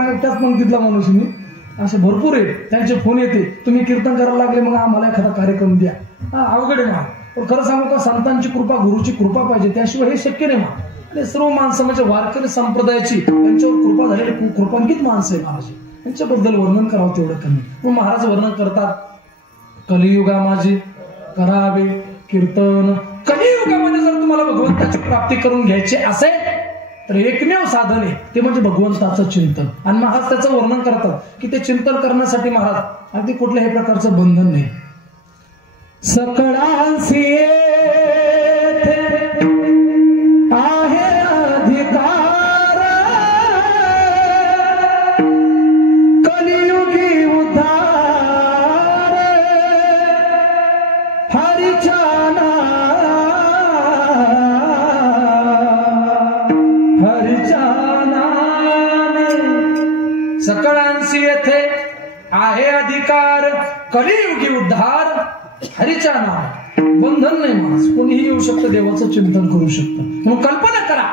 पंक्तीतला माणूस मी. असे भरपूर आहे, त्यांचे फोन येते, तुम्ही कीर्तन करायला लागले मग आम्हाला एखादा कार्यक्रम द्या. हा, अवघड आहे महाराज. पण खरं सांगू का, संतांची कृपा, गुरुची कृपा पाहिजे, त्याशिवाय हे शक्य नाही महाराज. आणि सर्व माणसं म्हणजे वारकरी संप्रदायाची त्यांच्यावर कृपा झालेली कृपांकित माणसं आहे महाराज. त्यांच्याबद्दल वर्णन करावं तेवढं कमी. मग महाराज वर्णन करतात, कलियुगा माझे करावे कीर्तन. कलियुगामध्ये जर तुम्हाला भगवंताची प्राप्ती करून घ्यायची असेल तर एकमेव साधन आहे ते म्हणजे भगवंताचं चिंतन. आणि महाराज त्याचं वर्णन करतात की ते चिंतन करण्यासाठी महाराज अगदी कुठल्याही प्रकारचं बंधन नाही. सकळांसी आहे अधिकार, कलियुगी उद्धार, हरिच्या सकळांसी येथे आहे अधिकार, कलियुगी उद्धार, हरीच्या नाम. बंधन नाही महाराज, कोणीही येऊ शकतं, देवाचं चिंतन करू शकतं. म्हणून कल्पना करा,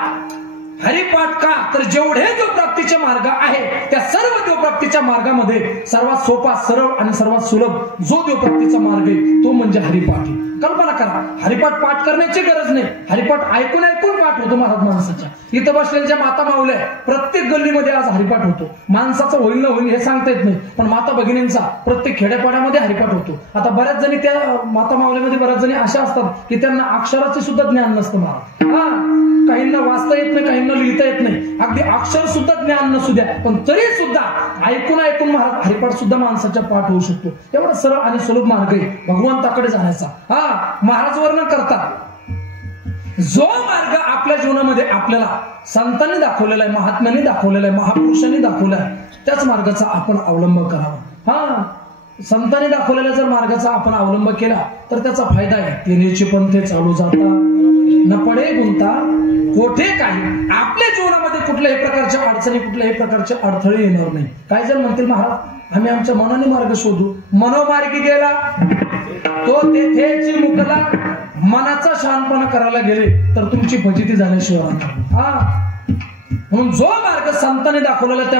हरिपाठ का, तर जेवढे देवप्राप्तीचे मार्ग आहे त्या सर्व देवप्राप्तीच्या मार्गामध्ये सर्वात सोपा, सरळ आणि सर्वात सुलभ जो देवप्राप्तीचा मार्ग आहे तो म्हणजे हरिपाठ. कल्पना करा, हरिपाठ पाठ करण्याची गरज नाही, हरिपाठ ऐकून ऐकून पाठ होतो महाराज माणसाच्या. इथं बसलेल्या ज्या माता मावल्या, प्रत्येक गल्लीमध्ये आज हरिपाठ होतो. माणसाचं होईल ना होईल हे सांगता येत नाही, पण माता भगिनींचा प्रत्येक खेड्यापाड्यामध्ये हरिपाठ होतो. आता बऱ्याच जणी त्या माता मावल्यामध्ये बऱ्याच जणी अशा असतात की त्यांना अक्षराचे सुद्धा ज्ञान नसतं महाराज. हा, काहींना वाचता येत नाही, काहींना लिहिता येत नाही, अगदी अक्षर सुद्धा ज्ञान नसू द्या, पण तरी सुद्धा ऐकून ऐकून महाराज हरिपाठ सुद्धा माणसाच्या पाठ होऊ शकतो. एवढा सरळ आणि सुलभ मार्ग आहे भगवंताकडे जाण्याचा. हा, महाराज वर्णन करतात, जो मार्ग आपल्या जीवनामध्ये आपल्याला संतांनी दाखवलेला आहे, महात्म्यांनी दाखवलेला आहे, महापुरुषांनी दाखवला आहे, त्याच मार्गाचा आपण अवलंब करावा. हा, संतांनी दाखवलेल्या जर मार्गाचा आपण अवलंब केला तर त्याचा फायदा आहे. तेनेचे पंथे चालू जाता न पडे गुंता कोठे काही. आपल्या जीवनामध्ये कुठल्याही प्रकारच्या अडचणी, कुठल्याही प्रकारचे अडथळे येणार नाही. काही जण म्हणतील महाराज आम्ही आमच्या मनाने मार्ग शोधू. मनोमार्गी गेला तो तेथेची मुकला. मनाचा शहाणपणा करायला गेले तर तुमची फजिती झाल्याशिवाय. हा, म्हणून जो मार्ग संतांनी दाखवलेला त्या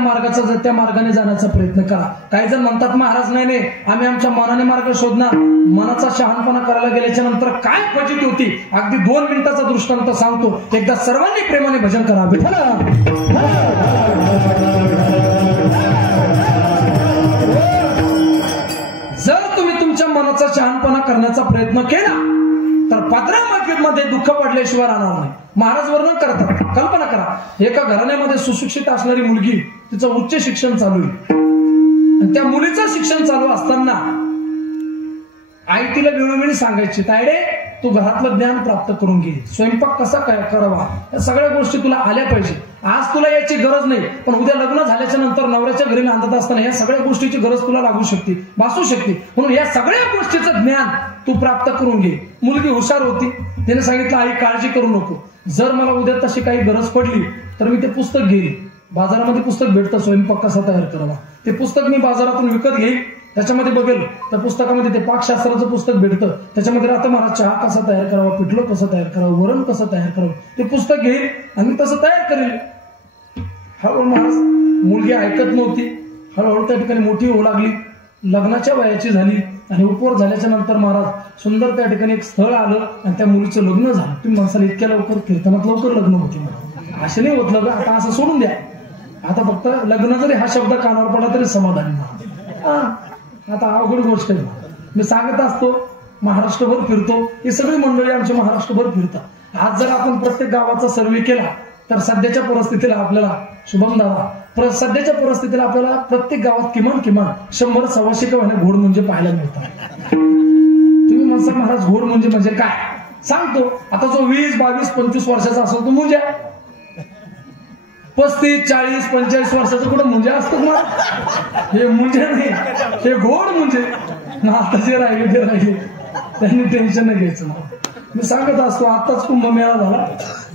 मार्गाने जाण्याचा प्रयत्न करा. काही जण म्हणतात महाराज नाही नाही आम्ही आमच्या मनाने मार्ग शोधणार. मनाचा शहाणपणा करायला गेल्याच्या नंतर काय फजिती होती, अगदी 2 मिनिटाचा दृष्टांत सांगतो. एकदा सर्वांनी प्रेमाने भजन करावे. जर तुम्ही तुमच्या मनाचा शहाणपणा करण्याचा प्रयत्न केला तर पदरामध्ये दुःख पडल्याशिवाय राहणार नाही. महाराज वर्णन करतात, कल्पना करा, एका घराण्यामध्ये सुशिक्षित असणारी मुलगी, तिचं उच्च शिक्षण चालू आहे आणि त्या मुलीचं शिक्षण चालू असताना आई तिला वेळोवेळी सांगायची, तायडे तू घरातलं ज्ञान प्राप्त करून घे, स्वयंपाक कसा करावा या सगळ्या गोष्टी तुला आल्या पाहिजे. आज तुला याची गरज नाही, पण उद्या लग्न झाल्याच्या नंतर नवऱ्याच्या घरी नांदत असताना या सगळ्या गोष्टीची गरज तुला लागू शकते, भासू शकते. म्हणून या सगळ्या गोष्टीचं ज्ञान तू प्राप्त करून घे. मुलगी हुशार होती, तिने सांगितलं आई काळजी करू नको, जर मला उद्या तशी काही गरज पडली तर मी ते पुस्तक घेईल. बाजारामध्ये पुस्तक भेटतं स्वयंपाक कसा तयार करावा, ते पुस्तक मी बाजारातून विकत घेईल, त्याच्यामध्ये बघेल त्या पुस्तकामध्ये ते पाकशास्त्राचं पुस्तक भेटतं, त्याच्यामध्ये राहतं मला चहा कसा तयार करावा, पिठलं कसं तयार करावं, वरण कसं तयार करावं, ते पुस्तक घेईल आणि मी तसं तयार करेल. हळूहळू महाराज मुलगी ऐकत नव्हती, हळूहळू त्या ठिकाणी मोठी होऊ लागली, लग्नाच्या वयाची झाली आणि उपवर झाल्याच्या नंतर महाराज सुंदर त्या ठिकाणी एक स्थळ आलं आणि त्या मुलीचं लग्न झालं. तुम्ही म्हणसाल इतक्या लवकर, कीर्तनात लवकर लग्न होते, असे नाही होत लग्न, आता असं सोडून द्या, आता फक्त लग्न जरी हा शब्द कानावर पडला तरी समाधान. आता अवघड गोष्ट आहे. मी सांगत असतो महाराष्ट्रभर फिरतो, ही सगळी मंडळी आमच्या महाराष्ट्रभर फिरतात. आज जर आपण प्रत्येक गावाचा सर्वे केला तर सध्याच्या परिस्थितीला आपल्याला शुभम दादा, सध्याच्या परिस्थितीला आपल्याला प्रत्येक गावात किमान 100-125 घोड म्हणजे पाहायला मिळतात. तुम्ही म्हणसाल महाराज घोड म्हणजे काय, सांगतो. आता जो 20, 22, 25 वर्षाचा असेल तो मुंजा, 35, 40, 45 वर्षाचं कुठं मुंजा असतो ना, हे मुंजे नाही, हे घोड म्हणजे. मग आता जे राहिले ते राहिले, त्यांनी टेन्शन नाही घ्यायचं. मी सांगत असतो, आताच कुंभमेळा झाला,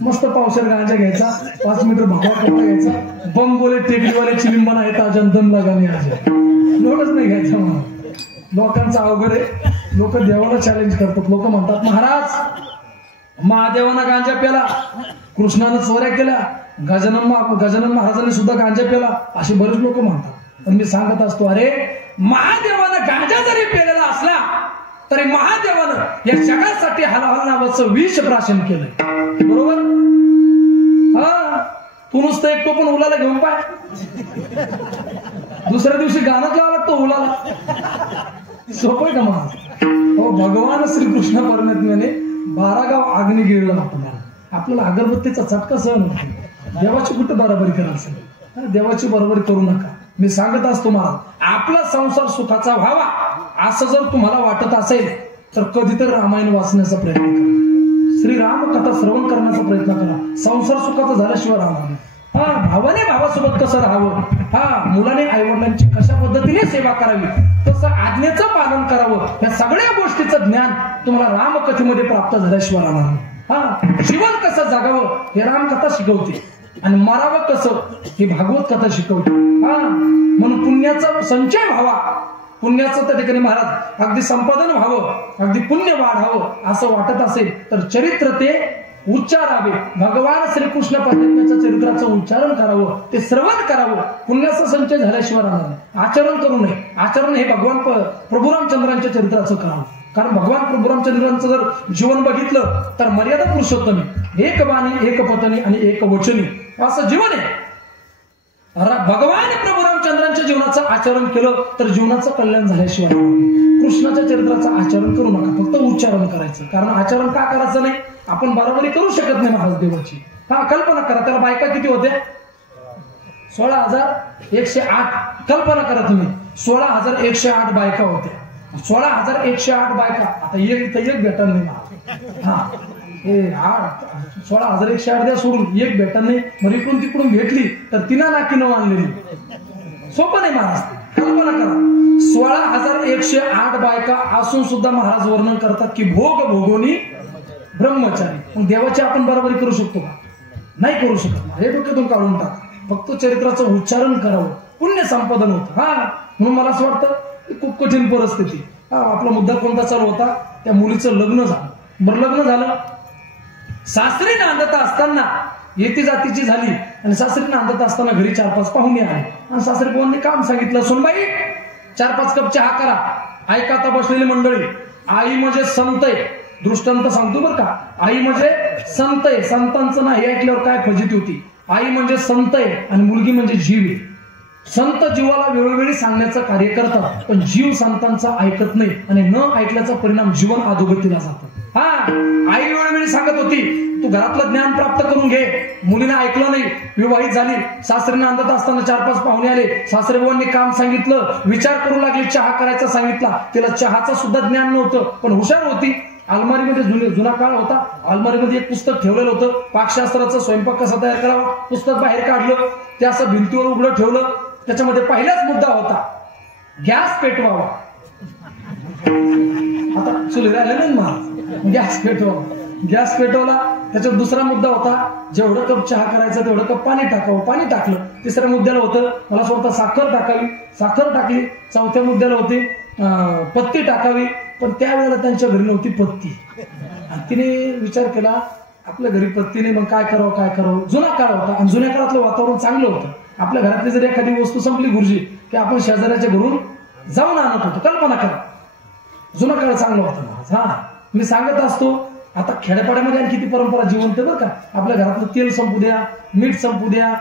मस्त पावशेर गांजा घ्यायचा, 5 मीटर भगवा कपडा घ्यायचा, बम बोले टेकडीवाले चिलिंबन आहेत आजन दम लगाने आज, एवढंच नाही घ्यायचं म्हणून. लोकांचं अवघड आहे, लोक देवाला चॅलेंज करतात. लोक म्हणतात महाराज महादेवानं गांजा प्याला, कृष्णानं चोऱ्या केल्या, गजानन महाराजांनी सुद्धा गांजा प्याला, असे बरेच लोक म्हणतात. पण मी सांगत असतो, अरे महादेवानं गांजा जरी पेलेला असला तरी महादेवानं या जगासाठी हलाहल नावाचं विष प्राशन केलंय. बरोबर? हा, तू नुसतं एक तो पण उलाला घेऊन पाय, दुसऱ्या दिवशी गाणंच लावा लागतो उलाला. सोपं आहे का मग? हो, भगवान श्रीकृष्ण परमात्म्याने 12 गाव अग्नी गिळलं आपल्याला अगरबत्तीचा चटका सहन होतो. देवाची कुठे बरोबरी करा असेल, देवाची बरोबरी करू नका. मी सांगत असतो महाराज, आपला संसार सुखाचा व्हावा असं जर तुम्हाला वाटत असेल तर कधीतरी रामायण वाचण्याचा प्रयत्न करा, श्रीराम कथा श्रवण करण्याचा प्रयत्न करा. संसार सुखाचा झाल्याशिवाय राहणार नाही. हा, भावाने भावासोबत कसं राहावं, हा, मुलाने आईवडिलांची कशा पद्धतीने सेवा करावी, तसं आज्ञेचं पालन करावं, या सगळ्या गोष्टीचं ज्ञान तुम्हाला रामकथेमध्ये प्राप्त झाल्याशिवाय राहणार नाही. हा, जीवन कसं जगावं हे रामकथा शिकवते, आणि मरावं कसं ही भागवत कथा शिकवते. हा, म्हणून पुण्याचा संचय व्हावा, पुण्याचं त्या ठिकाणी महाराज अगदी संपादन व्हावं, अगदी पुण्य वाढावं असं वाटत असेल तर चरित्र ते उच्चारावे. भगवान श्रीकृष्ण परमात्म्याच्या चरित्राचं उच्चारण करावं, ते श्रवण करावं. पुण्याचा संचय झाल्याशिवाय राहणार नाही. आचरण करू नये. आचरण हे भगवान प्रभू रामचंद्रांच्या चरित्राचं करावं. कारण भगवान प्रभू रामचंद्रांचं जर जीवन बघितलं तर मर्यादा पुरुषोत्तमी, एक बाणी, एक पत्नी आणि एक वचनी असं जीवन आहे. भगवान प्रभू रामचंद्रांच्या जीवनाचं आचरण केलं तर जीवनाचं कल्याण झाल्याशिवाय. कृष्णाच्या चरित्राचं आचरण करू नका, फक्त उच्चारण करायचं. कारण आचरण का करायचं नाही, आपण बरोबरी करू शकत नाही महाराज देवाची. हा, कल्पना करा, त्याला बायका किती होते? 16,108. कल्पना करा तुम्ही, 16,108 बायका होत्या. 16,108 बायका. आता एक भेटल नाही महाराज. हा, हे 16,108 द्या सोडून, एक भेटल नाही. मग इकडून तिकडून भेटली तर तिना नाकी न आणलेली. सोपं नाही महाराज. कल्पना करा, 16,108 बायका असून सुद्धा महाराज वर्णन करतात की भोग भोगोनी ब्रह्मचारी. मग देवाची आपण बरोबरी करू शकतो का? नाही करू शकत. हे डोक्यातून काढून टाक. फक्त चरित्राचं उच्चारण करावं, पुण्य संपादन होतं. हा, म्हणून मला असं वाटतं की खूप कठीण परिस्थिती. हा, आपला मुद्दा कोणता चालू होता? त्या मुलीचं लग्न झालं. बरं, लग्न झालं, सासरी नांदत असताना येती जातीची झाली, आणि सासरी नांदत असताना घरी 4-5 पाहुणे आले, आणि सासरी पाहुणे काम सांगितलं, सुनबाई 4-5 कप चहा करा. ऐका आता बसलेली मंडळी, आई म्हणजे संत आहे. दृष्टांत सांगतो बरं का, आई म्हणजे संत आहे. संतांचं नाही ऐकल्यावर काय फजिती होती. आई म्हणजे संत आहे आणि मुलगी म्हणजे जीव आहे. संत जीवाला वेळोवेळी सांगण्याचं कार्य करतात, पण जीव संतांचा ऐकत नाही, आणि न ऐकल्याचा परिणाम जीवन अधोगतीला जातो. हा, आई वेळोवेळी सांगत होती, तू घरातलं ज्ञान प्राप्त करून घे. मुलीने ऐकलं नाही, विवाहित झाली. सासरीने नांदत असताना 4-5 पाहुणे आले, सासरेबुवांनी काम सांगितलं, विचार करू लागली, चहा करायचा सांगितला. तिला चहाचं सुद्धा ज्ञान नव्हतं, पण हुशार होती. अलमारीमध्ये जुना काळ होता, अलमारीमध्ये एक पुस्तक ठेवलेलं होतं, पाकशास्त्राचं, स्वयंपाक कसा तयार करावा. पुस्तक बाहेर काढलं, ते असं भिंतीवर उघडं ठेवलं. त्याच्यामध्ये पहिलाच मुद्दा होता, गॅस पेटवावा. आता चुली राहिले नाही महाराज, गॅस पेटवावा. गॅस पेटवला. त्याच्यात दुसरा मुद्दा होता, जेवढं कप चहा करायचं तेवढं कप पाणी टाकावं. पाणी टाकलं. तिसऱ्या मुद्द्याला होतं, मला स्वतः साखर टाकावी. साखर टाकली. चौथ्या मुद्द्याला होती पत्ती टाकावी. पण त्यावेळेला त्यांच्या घरी नव्हती पत्ती. तिने विचार केला, आपल्या घरी पत्ती नाही, मग काय करावं. जुना काळ होता, आणि जुन्या काळातलं वातावरण चांगलं होतं. आपल्या घरातली जर एखादी वस्तू संपली गुरुजी, की आपण शेजाऱ्याच्या घरून जाऊन आणत होतो. कल्पना करा, जुना काळ चांगला होता महाराज. हा, मी सांगत असतो, आता खेड्यापाड्यामध्ये किती परंपरा जिवंत बरं का. आपल्या घरातलं तेल संपू द्या, मीठ संपू द्या,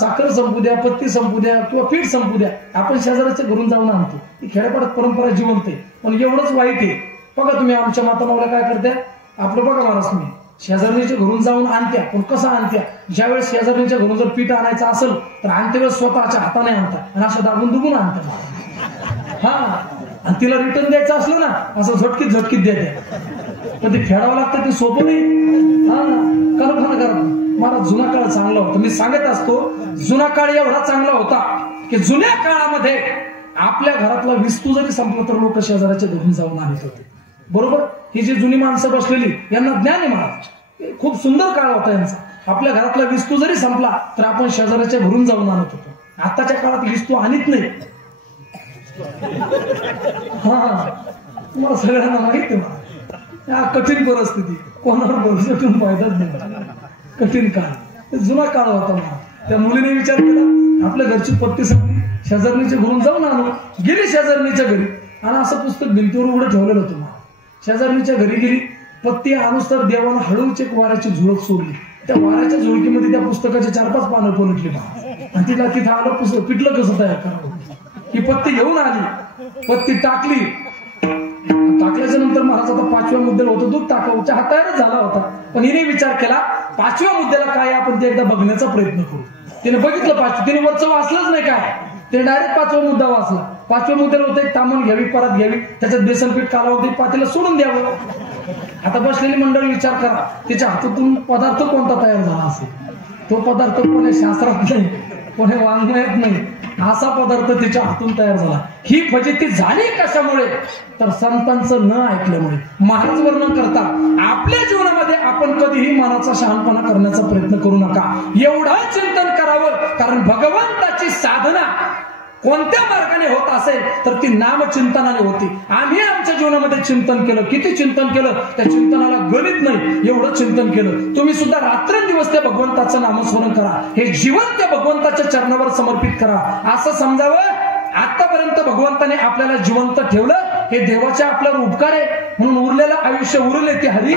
साखर संपू द्या, पत्ती संपू द्या, किंवा पीठ संपू द्या, आपण शेजाऱ्याच्या घरून जाऊन आणतो. ही खेड्यापाड्यात परंपरा जिवंत आहे. पण एवढंच वाईट आहे, बघा तुम्ही आमच्या मातामावल्या काय करत्या, आपलं बघा महाराज, मी शेजारणीच्या घरून जाऊन आणत्या. पण कसं आणत्या, ज्यावेळेस शेजारणीच्या घरून जर पीठ आणायचं असेल तर आणते वेळेस स्वतःच्या हाताने आणतात, आणि असं दाबून दुबून आणतात. हा, आणि तिला रिटर्न द्यायचं असलं ना, असं झटकीत द्यायचं. पण ते फेडावं लागतं, ते सोपं नाही. हा, कल्पना करा मला, जुना काळ चांगला होता. मी सांगत असतो, जुना काळ एवढा चांगला होता की जुन्या काळामध्ये आपल्या घरातला विस्तू जरी संपला तर लोक शेजाऱ्याच्या घरून जाऊन आणत होते. बरोबर. ही जी जुनी माणसं बसलेली यांना ज्ञान आहे महाराज. खूप सुंदर काळ होता यांचा. आपल्या घरातला विस्तू जरी संपला तर आपण शेजाऱ्याच्या घरून जाऊन आणत होतो. आताच्या काळात विस्तू आणत नाही. हा, तुम्हाला सगळ्यांना माहिती आहे. कठीण परिस्थिती, कोणावर भरोसा ठेवून फायदाच नाही. कठीण काळ, जुना काळ होता. त्या मुलीने विचार केला आपल्या घरची पत्ती संपली, शेजारणीच्या घरून जाऊन आणू. गेली शेजारणीच्या घरी आणि असं पुस्तक भिंतीवर उघडं ठेवलेलं होतं. शेजारणीच्या घरी गेली, पत्ती आणूस तर देवानं हळूच एक वाऱ्याची झुळक सोडली. त्या वाऱ्याच्या झुळकीमध्ये त्या पुस्तकाचे 4-5 पानं पलटली आणि तिला तिथं आलं पुस्तक पिटलं कसं तयार करावं. ही पत्ती घेऊन आली, पत्ती टाकली. टाकल्याच्या नंतर महाराज आता 5व्या मुद्द्याला होतं दूध टाकावं. चहा तयारच झाला होता, पण हिने विचार केला 5व्या मुद्द्याला काय आपण ते एकदा बघण्याचा प्रयत्न करू. तिने बघितलं 5, तिने वरचं वाचलंच नाही काय, ते डायरेक्ट 5वा मुद्दा वाचला. 5व्या मुद्द्याला होतं एक तामण घ्यावी, परत घ्यावी, त्याच्यात बेसनपीठ कालावधी पातेला सोडून द्यावं. आता बसलेली मंडळी विचार करा, तिच्या हातातून पदार्थ कोणता तयार झाला असेल. तो पदार्थ कोणी शास्त्रात नाही, कोणी वाङ्मयात नाही, असा पदार्थ तिच्या हातून तयार झाला. ही फजिती झाली कशामुळे, तर संतांचं न ऐकल्यामुळे. महाराज वर्णन करता आपल्या जीवनामध्ये आपण कधीही मनाचा शहाणपणा करण्याचा प्रयत्न करू नका. एवढं चिंतन करावं, कारण भगवंताची साधना कोणत्या मार्गाने होत असेल तर ती नामचिंतनाने होती. आम्ही आमच्या जीवनामध्ये चिंतन केलं. किती चिंतन केलं, त्या चिंतनाला गणित नाही एवढं चिंतन केलं. तुम्ही सुद्धा रात्रंदिवस त्या भगवंताचं नामस्मरण करा. हे जीवन त्या भगवंताच्या चरणावर समर्पित करा. असं समजावं आतापर्यंत भगवंताने आपल्याला जिवंत ठेवलं, हे देवाचे आपल्यावर उपकार आहे. म्हणून उरलेलं आयुष्य उरले ते हरी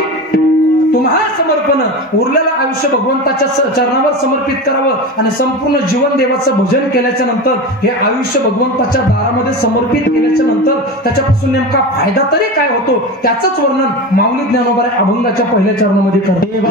तुम्हा समर्पण. उरलेलं आयुष्य भगवंताच्या चरणावर समर्पित करावं आणि संपूर्ण जीवन देवाचं भजन केल्याच्या नंतर हे आयुष्य भगवंताच्या दारामध्ये समर्पित केल्याच्या नंतर त्याच्यापासून नेमका फायदा तरी काय होतो त्याचंच वर्णन माऊली ज्ञानोबा अभंगाच्या पहिल्या चरणामध्ये करते.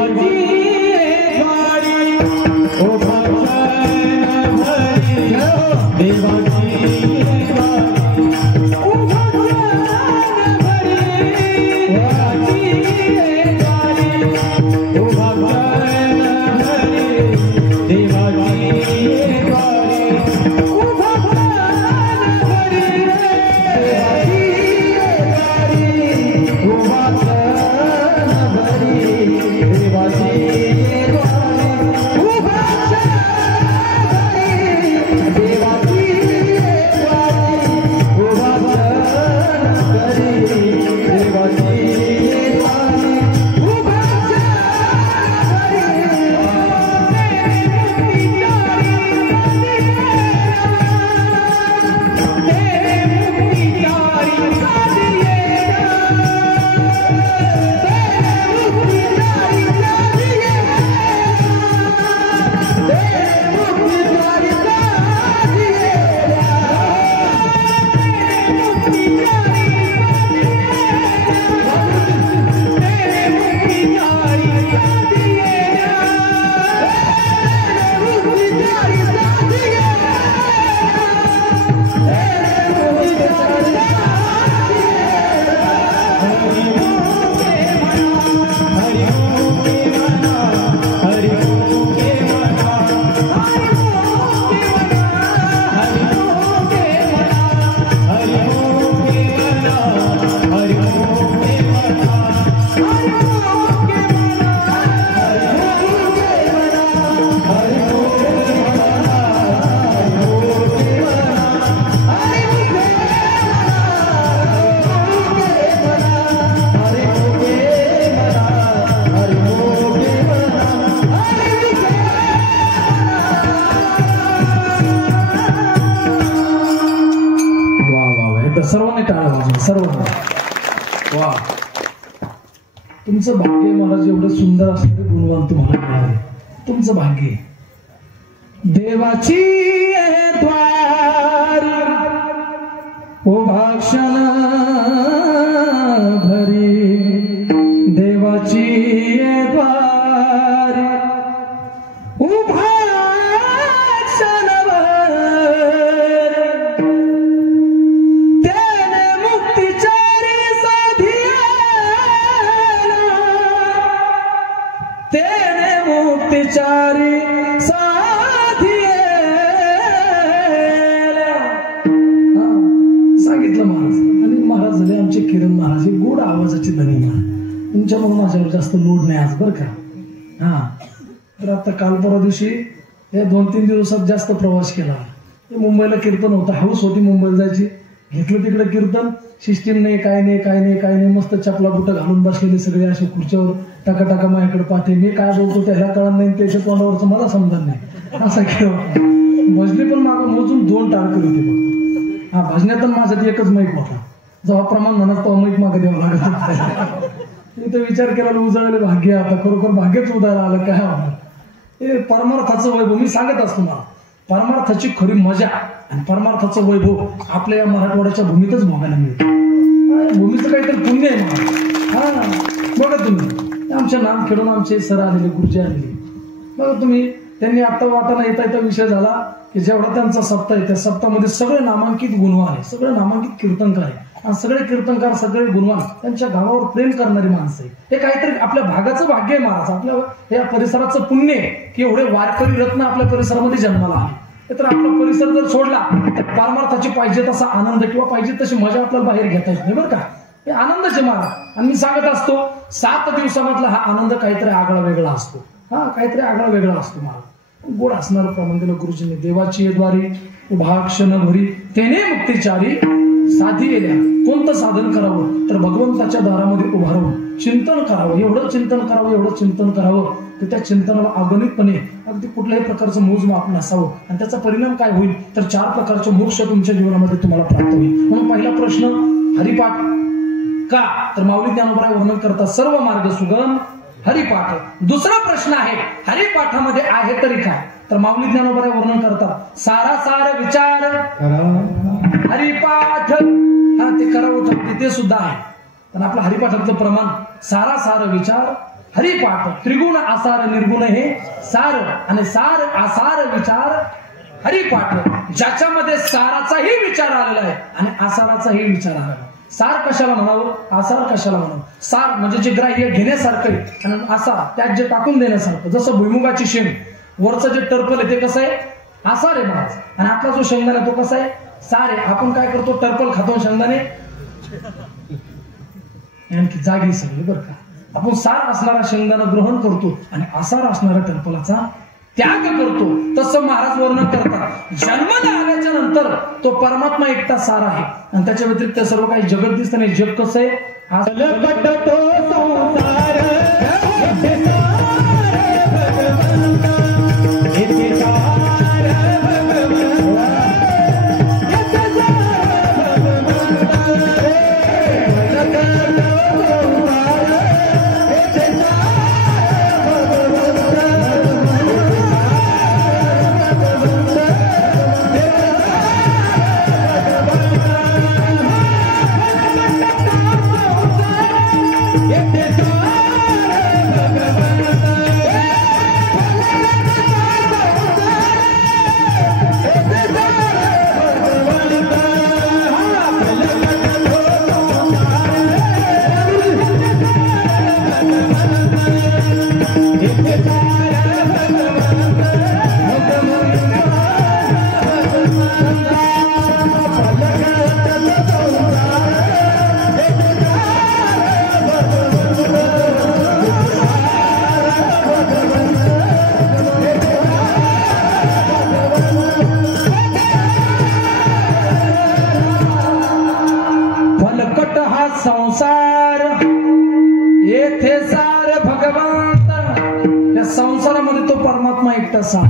तुमचं भाग्य महाराज, एवढं सुंदर असणारे गुणवान तुम्हाला मिळाले. तुमचं भाग्य. देवाची द्वार उभा क्षण भरी, देवाची द्वार उभा क्षण साधिये सच्चिदानी तुमच्यामुळे माझ्यावर जास्त लोड नाही आज बरं का. हा तर आता काल परवा दिवशी या 2-3 दिवसात जास्त प्रवास केला. मुंबईला कीर्तन होतं, हाऊस होती मुंबईला जायची. घेतलं तिकडे कीर्तन, सिस्टीम नाही, काय नाही. मस्त चपला बुटं घालून बसलेले सगळे असे खुर्च्यावर टाका माझ्याकडे पाहते. मी काय बोलतो त्याला कळत नाही, त्याच्या तोंडावरचं मला समजत नाही. असं केलं. भजनी पण मागं मोजून 2 टाळकरी होती फक्त. हा भजण्यात माझ्यात एकच मैक होता. जेव्हा प्रमाण म्हणत तेव्हा मैक मागे द्यावं लागत होतं. मी तर विचार केला उजळले भाग्य, आता खरोखर भाग्यच उदायला आलं काय होणार. हे परमार्थाचं वैभव मी सांगत असतो. मला परमार्थाची खरी मजा आणि परमार्थाचं वैभव आपल्या या मराठवाड्याच्या भूमीतच भोगायला मिळतं. भूमीचं काहीतरी पुण्य आहे मला. हा बघा तुम्ही, आमच्या नाम खेळून आमचे सर आलेले, गुरुजी आलेले. बघा तुम्ही, त्यांनी आता वाटाणा येता विषय झाला की जेवढा त्यांचा सप्ताह आहे त्या सप्ताहामध्ये सगळे नामांकित गुणवान आहे, सगळे नामांकित कीर्तनकार आहे. आणि सगळे कीर्तनकार, सगळे गुणवान, त्यांच्या गावावर प्रेम करणारी माणसं आहे. हे काहीतरी आपल्या भागाचं भाग्य आहे महाराज, आपल्या या परिसराचं पुण्य आहे की एवढे वारकरी रत्न आपल्या परिसरामध्ये जन्माला आले. तर आपला परिसर जर सोडला तर परमार्थाची पाहिजे तसा आनंद किंवा पाहिजे तशी मजा आपल्याला बाहेर घेता येत नाही बरं का. हे आनंदच आहे महाराज. आणि मी सांगत असतो 7 दिवसामधला हा आनंद काहीतरी आगळा वेगळा असतो. हा काहीतरी आगळा वेगळा असतो महाराज. गोड असणार प्रमाण दिलं गुरुजींनी. देवाची द्वारी उभा क्षण भरी तेने मुक्तीचारी साधी गेल्या. कोणतं साधन करावं तर भगवंताच्या दारामध्ये उभा राहून चिंतन करावं. एवढं चिंतन करावं की त्या चिंतनाला अगणितपणे अगदी कुठल्याही प्रकारचं मोजमाप नसावं. आणि त्याचा परिणाम काय होईल तर 4 प्रकारचे मोक्ष तुमच्या जीवनामध्ये तुम्हाला प्राप्त होईल. म्हणून पहिला प्रश्न हरिपाठ का तर माऊली ज्ञानोबा वर्णन करतात सर्व मार्ग सुगम हरिपाठ. दुसरा प्रश्न आहे हरिपाठामध्ये आहे तरी काय तर माऊली ज्ञानोबा वर्णन करतात सारासार विचार हरिपाठ. हा ते करावं ते सुद्धा आहे. पण आपलं हरिपाठातलं प्रमाण सारासार विचार हरिपाठ. त्रिगुण आसार निर्गुण हे सार आणि सार आसार विचार हरिपाठ. ज्याच्यामध्ये साराचाही विचार आलेला आहे आणि आसाराचाही विचार आलेला आहे. सार कशाला म्हणावं, आसार कशाला म्हणावं. सार म्हणजे जे ग्राह्य घेण्यासारखं आहे आणि आसार त्यात जे टाकून देण्यासारखं. जसं भुईमुगाची शेंग वरचं जे टर्पल आहे ते कसं आहे आसार आहे महाराज. आणि आपला जो शेंगदाणा आहे तो कसा आहे सार आहे. आपण काय करतो टर्पल खातो शेंगदाणे आणखी जागी सगळे बरं का. आपण सार असणारा शेंगदाणा ग्रहण करतो आणि आसार असणाऱ्या टर्पलाचा त्याग करतो. तसं महाराज वर्णन करतात जन्माला आल्याच्या नंतर तो परमात्मा एकटा सार आहे आणि त्याच्या व्यतिरिक्त सर्व काही जगत दिसत नाही. जग कसं आहे संसार येथे सार भगवंत. या संसारामध्ये तो परमात्मा एकटा सार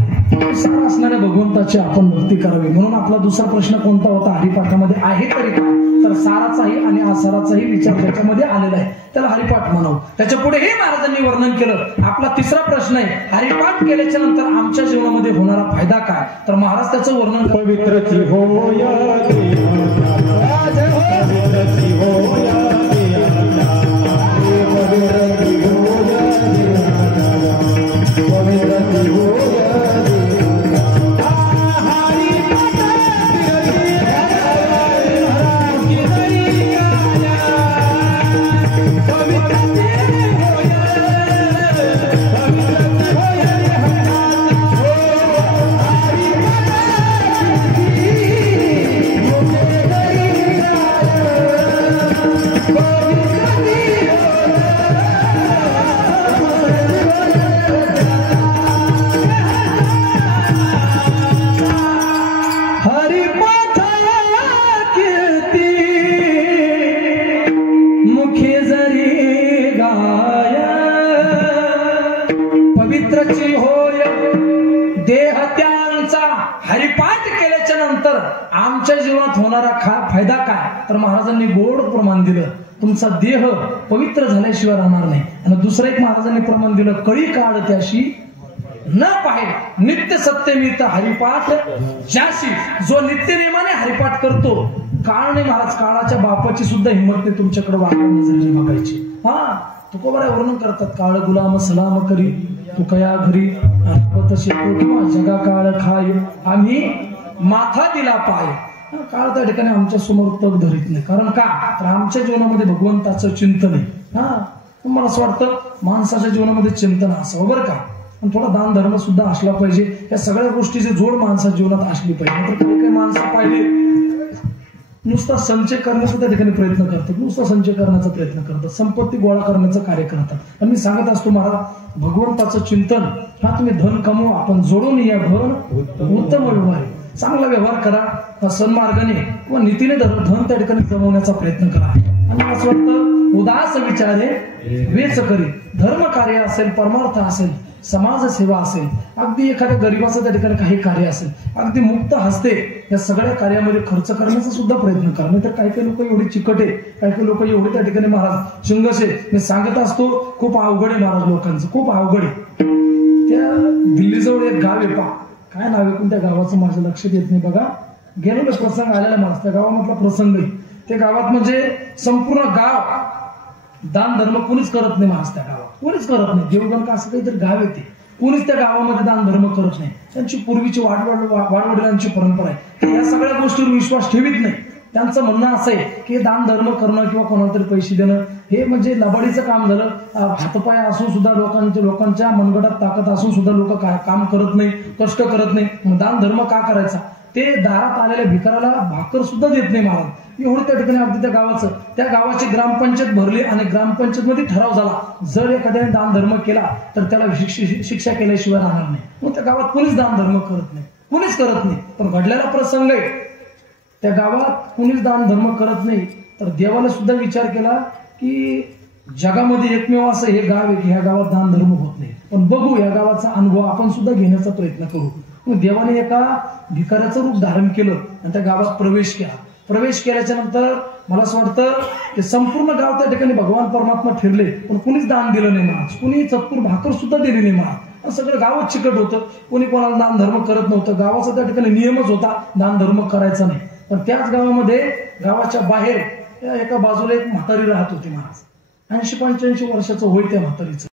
असणाऱ्या भगवंताची आपण भक्ती करावी. म्हणून आपला दुसरा प्रश्न कोणता होता हरिपाठामध्ये आहे तरी काय तर साराचाही आणि आसाराचाही विचार त्याच्यामध्ये आलेला आहे त्याला हरिपाठ म्हणावं. त्याच्या पुढे हे महाराजांनी वर्णन केलं. आपला तिसरा प्रश्न आहे हरिपाठ केल्याच्या नंतर आमच्या जीवनामध्ये होणारा फायदा काय तर महाराज त्याचं वर्णन पवित्र Go, तुमचा हरिपाठ केल्याच्या नंतर आमच्या जीवनात होणारा फायदा काय, तर महाराजांनी गोड प्रमाण दिलं, तुमचा देह पवित्र झाल्याशिवाय राहणार नाही. आणि दुसरं एक महाराजांनी प्रमाण दिलं, कळी काळ त्याशी न पाहे नित्य सत्यमित हरिपाठ ज्याशी. जो नित्य नेमाने हरिपाठ करतो, काळ नाही महाराज, काळाच्या बापाची सुद्धा हिंमत नाही तुमच्याकडे वागण्याची मागायची. हा तुकोबाराय वर्णन करतात, काळ गुलाम सलाम करी तुकया घरी शेको किंवा जगा काळ खाय आम्ही माथा दिला पाय. काळ त्या ठिकाणी आमच्या समोर तग धरीत नाही. कारण का, तर आमच्या जीवनामध्ये भगवंताचं चिंतन आहे. हा मला असं वाटतं माणसाच्या जीवनामध्ये चिंतन असावं बरं का. पण थोडा दान धर्म सुद्धा असला पाहिजे. या सगळ्या गोष्टीची जोड माणसाच्या जीवनात असली पाहिजे. तर काही काही माणसं पाहिजे नुसता संचय करण्याचा त्या ठिकाणी प्रयत्न करतात, नुसता संचय करण्याचा प्रयत्न करतात, संपत्ती गोळा करण्याचं कार्य करतात. आणि मी सांगत असतो महाराज, भगवंताचं चिंतन, हा तुम्ही धन कमवा आपण जोडून या धन उत्तम व्यवहार आहे. चांगला व्यवहार करा, सन्मार्गाने किंवा नीतीने धन त्या ठिकाणी जमवण्याचा प्रयत्न करा. आणि असं वाटतं उदास विचारे वेच करी. धर्म कार्य असेल, परमार्थ असेल, समाजसेवा असेल, अगदी एखाद्या गरीबाचं त्या ठिकाणी काही कार्य असेल, अगदी मुक्त हस्ते या सगळ्या कार्यामध्ये खर्च करण्याचा सुद्धा प्रयत्न करा. नाही तर काही काही लोक एवढी चिकट आहे, काही काही लोक एवढे त्या ठिकाणी महाराज चुंगसे. मी सांगत असतो खूप अवघड आहे महाराज, लोकांचं खूप अवघड आहे. त्या दिल्लीजवळ एक गाव आहे, पा काय नाव आहे, त्या गावाचं माझं लक्षात येत नाही बघा. गेलो प्रसंग आलेला महाराज, त्या गावामधला प्रसंग आहे. त्या गावात म्हणजे संपूर्ण गाव दान धर्म कुणीच करत नाही महाराज. त्या गावात कुणीच करत नाही. देवगण का असं काहीतरी गाव येते, कुणीच त्या गावामध्ये दान धर्म करत नाही. त्यांची पूर्वीची वाडवडिलांची परंपरा आहे, ते या सगळ्या गोष्टीवर विश्वास ठेवीत नाही. त्यांचं म्हणणं असं आहे की दान धर्म करणं किंवा कोणाला तरी पैसे देणं हे म्हणजे लबाडीचं काम झालं. हातपाय असून सुद्धा लोकांच्या मनगटात ताकद असून सुद्धा लोक काम करत नाही, कष्ट करत नाही. मग दान धर्म का करायचा. ते दारात आलेल्या भिकाराला भाकर सुद्धा देत नाही महाराज. एवढं त्या ठिकाणी अगदी त्या गावाची ग्रामपंचायत भरली आणि ग्रामपंचायत मध्ये ठराव झाला, जर एखाद्याने दान धर्म केला तर त्याला शिक्षा केल्याशिवाय राहणार नाही. मग त्या गावात कुणीच दान धर्म करत नाही, कुणीच करत नाही. पण घडलेला प्रसंग आहे, त्या गावात कुणीच दान धर्म करत नाही. तर देवाला सुद्धा विचार केला की जगामध्ये एकमेव असं हे गाव आहे की ह्या गावात दान धर्म होत नाही. पण बघू या गावाचा अनुभव आपण सुद्धा घेण्याचा प्रयत्न करू. मग देवाने एका भिकाऱ्याचं रूप धारण केलं आणि त्या गावात प्रवेश केला. प्रवेश केल्याच्या नंतर मला असं वाटतं की संपूर्ण गाव त्या ठिकाणी भगवान परमात्मा फिरले, पण कुणीच दान दिलं नाही महाराज. कुणी चतुर भाकर सुद्धा दिली नाही महाराज. सगळं गावच चिकट होतं, कोणी कोणाला दान धर्म करत नव्हतं. गावाचा त्या ठिकाणी नियमच होता दान धर्म करायचा नाही. पण त्याच गावामध्ये गावाच्या बाहेर एका बाजूला एक म्हातारी राहत होती महाराज. 80-85 वर्षाचं होय त्या म्हातारीचं.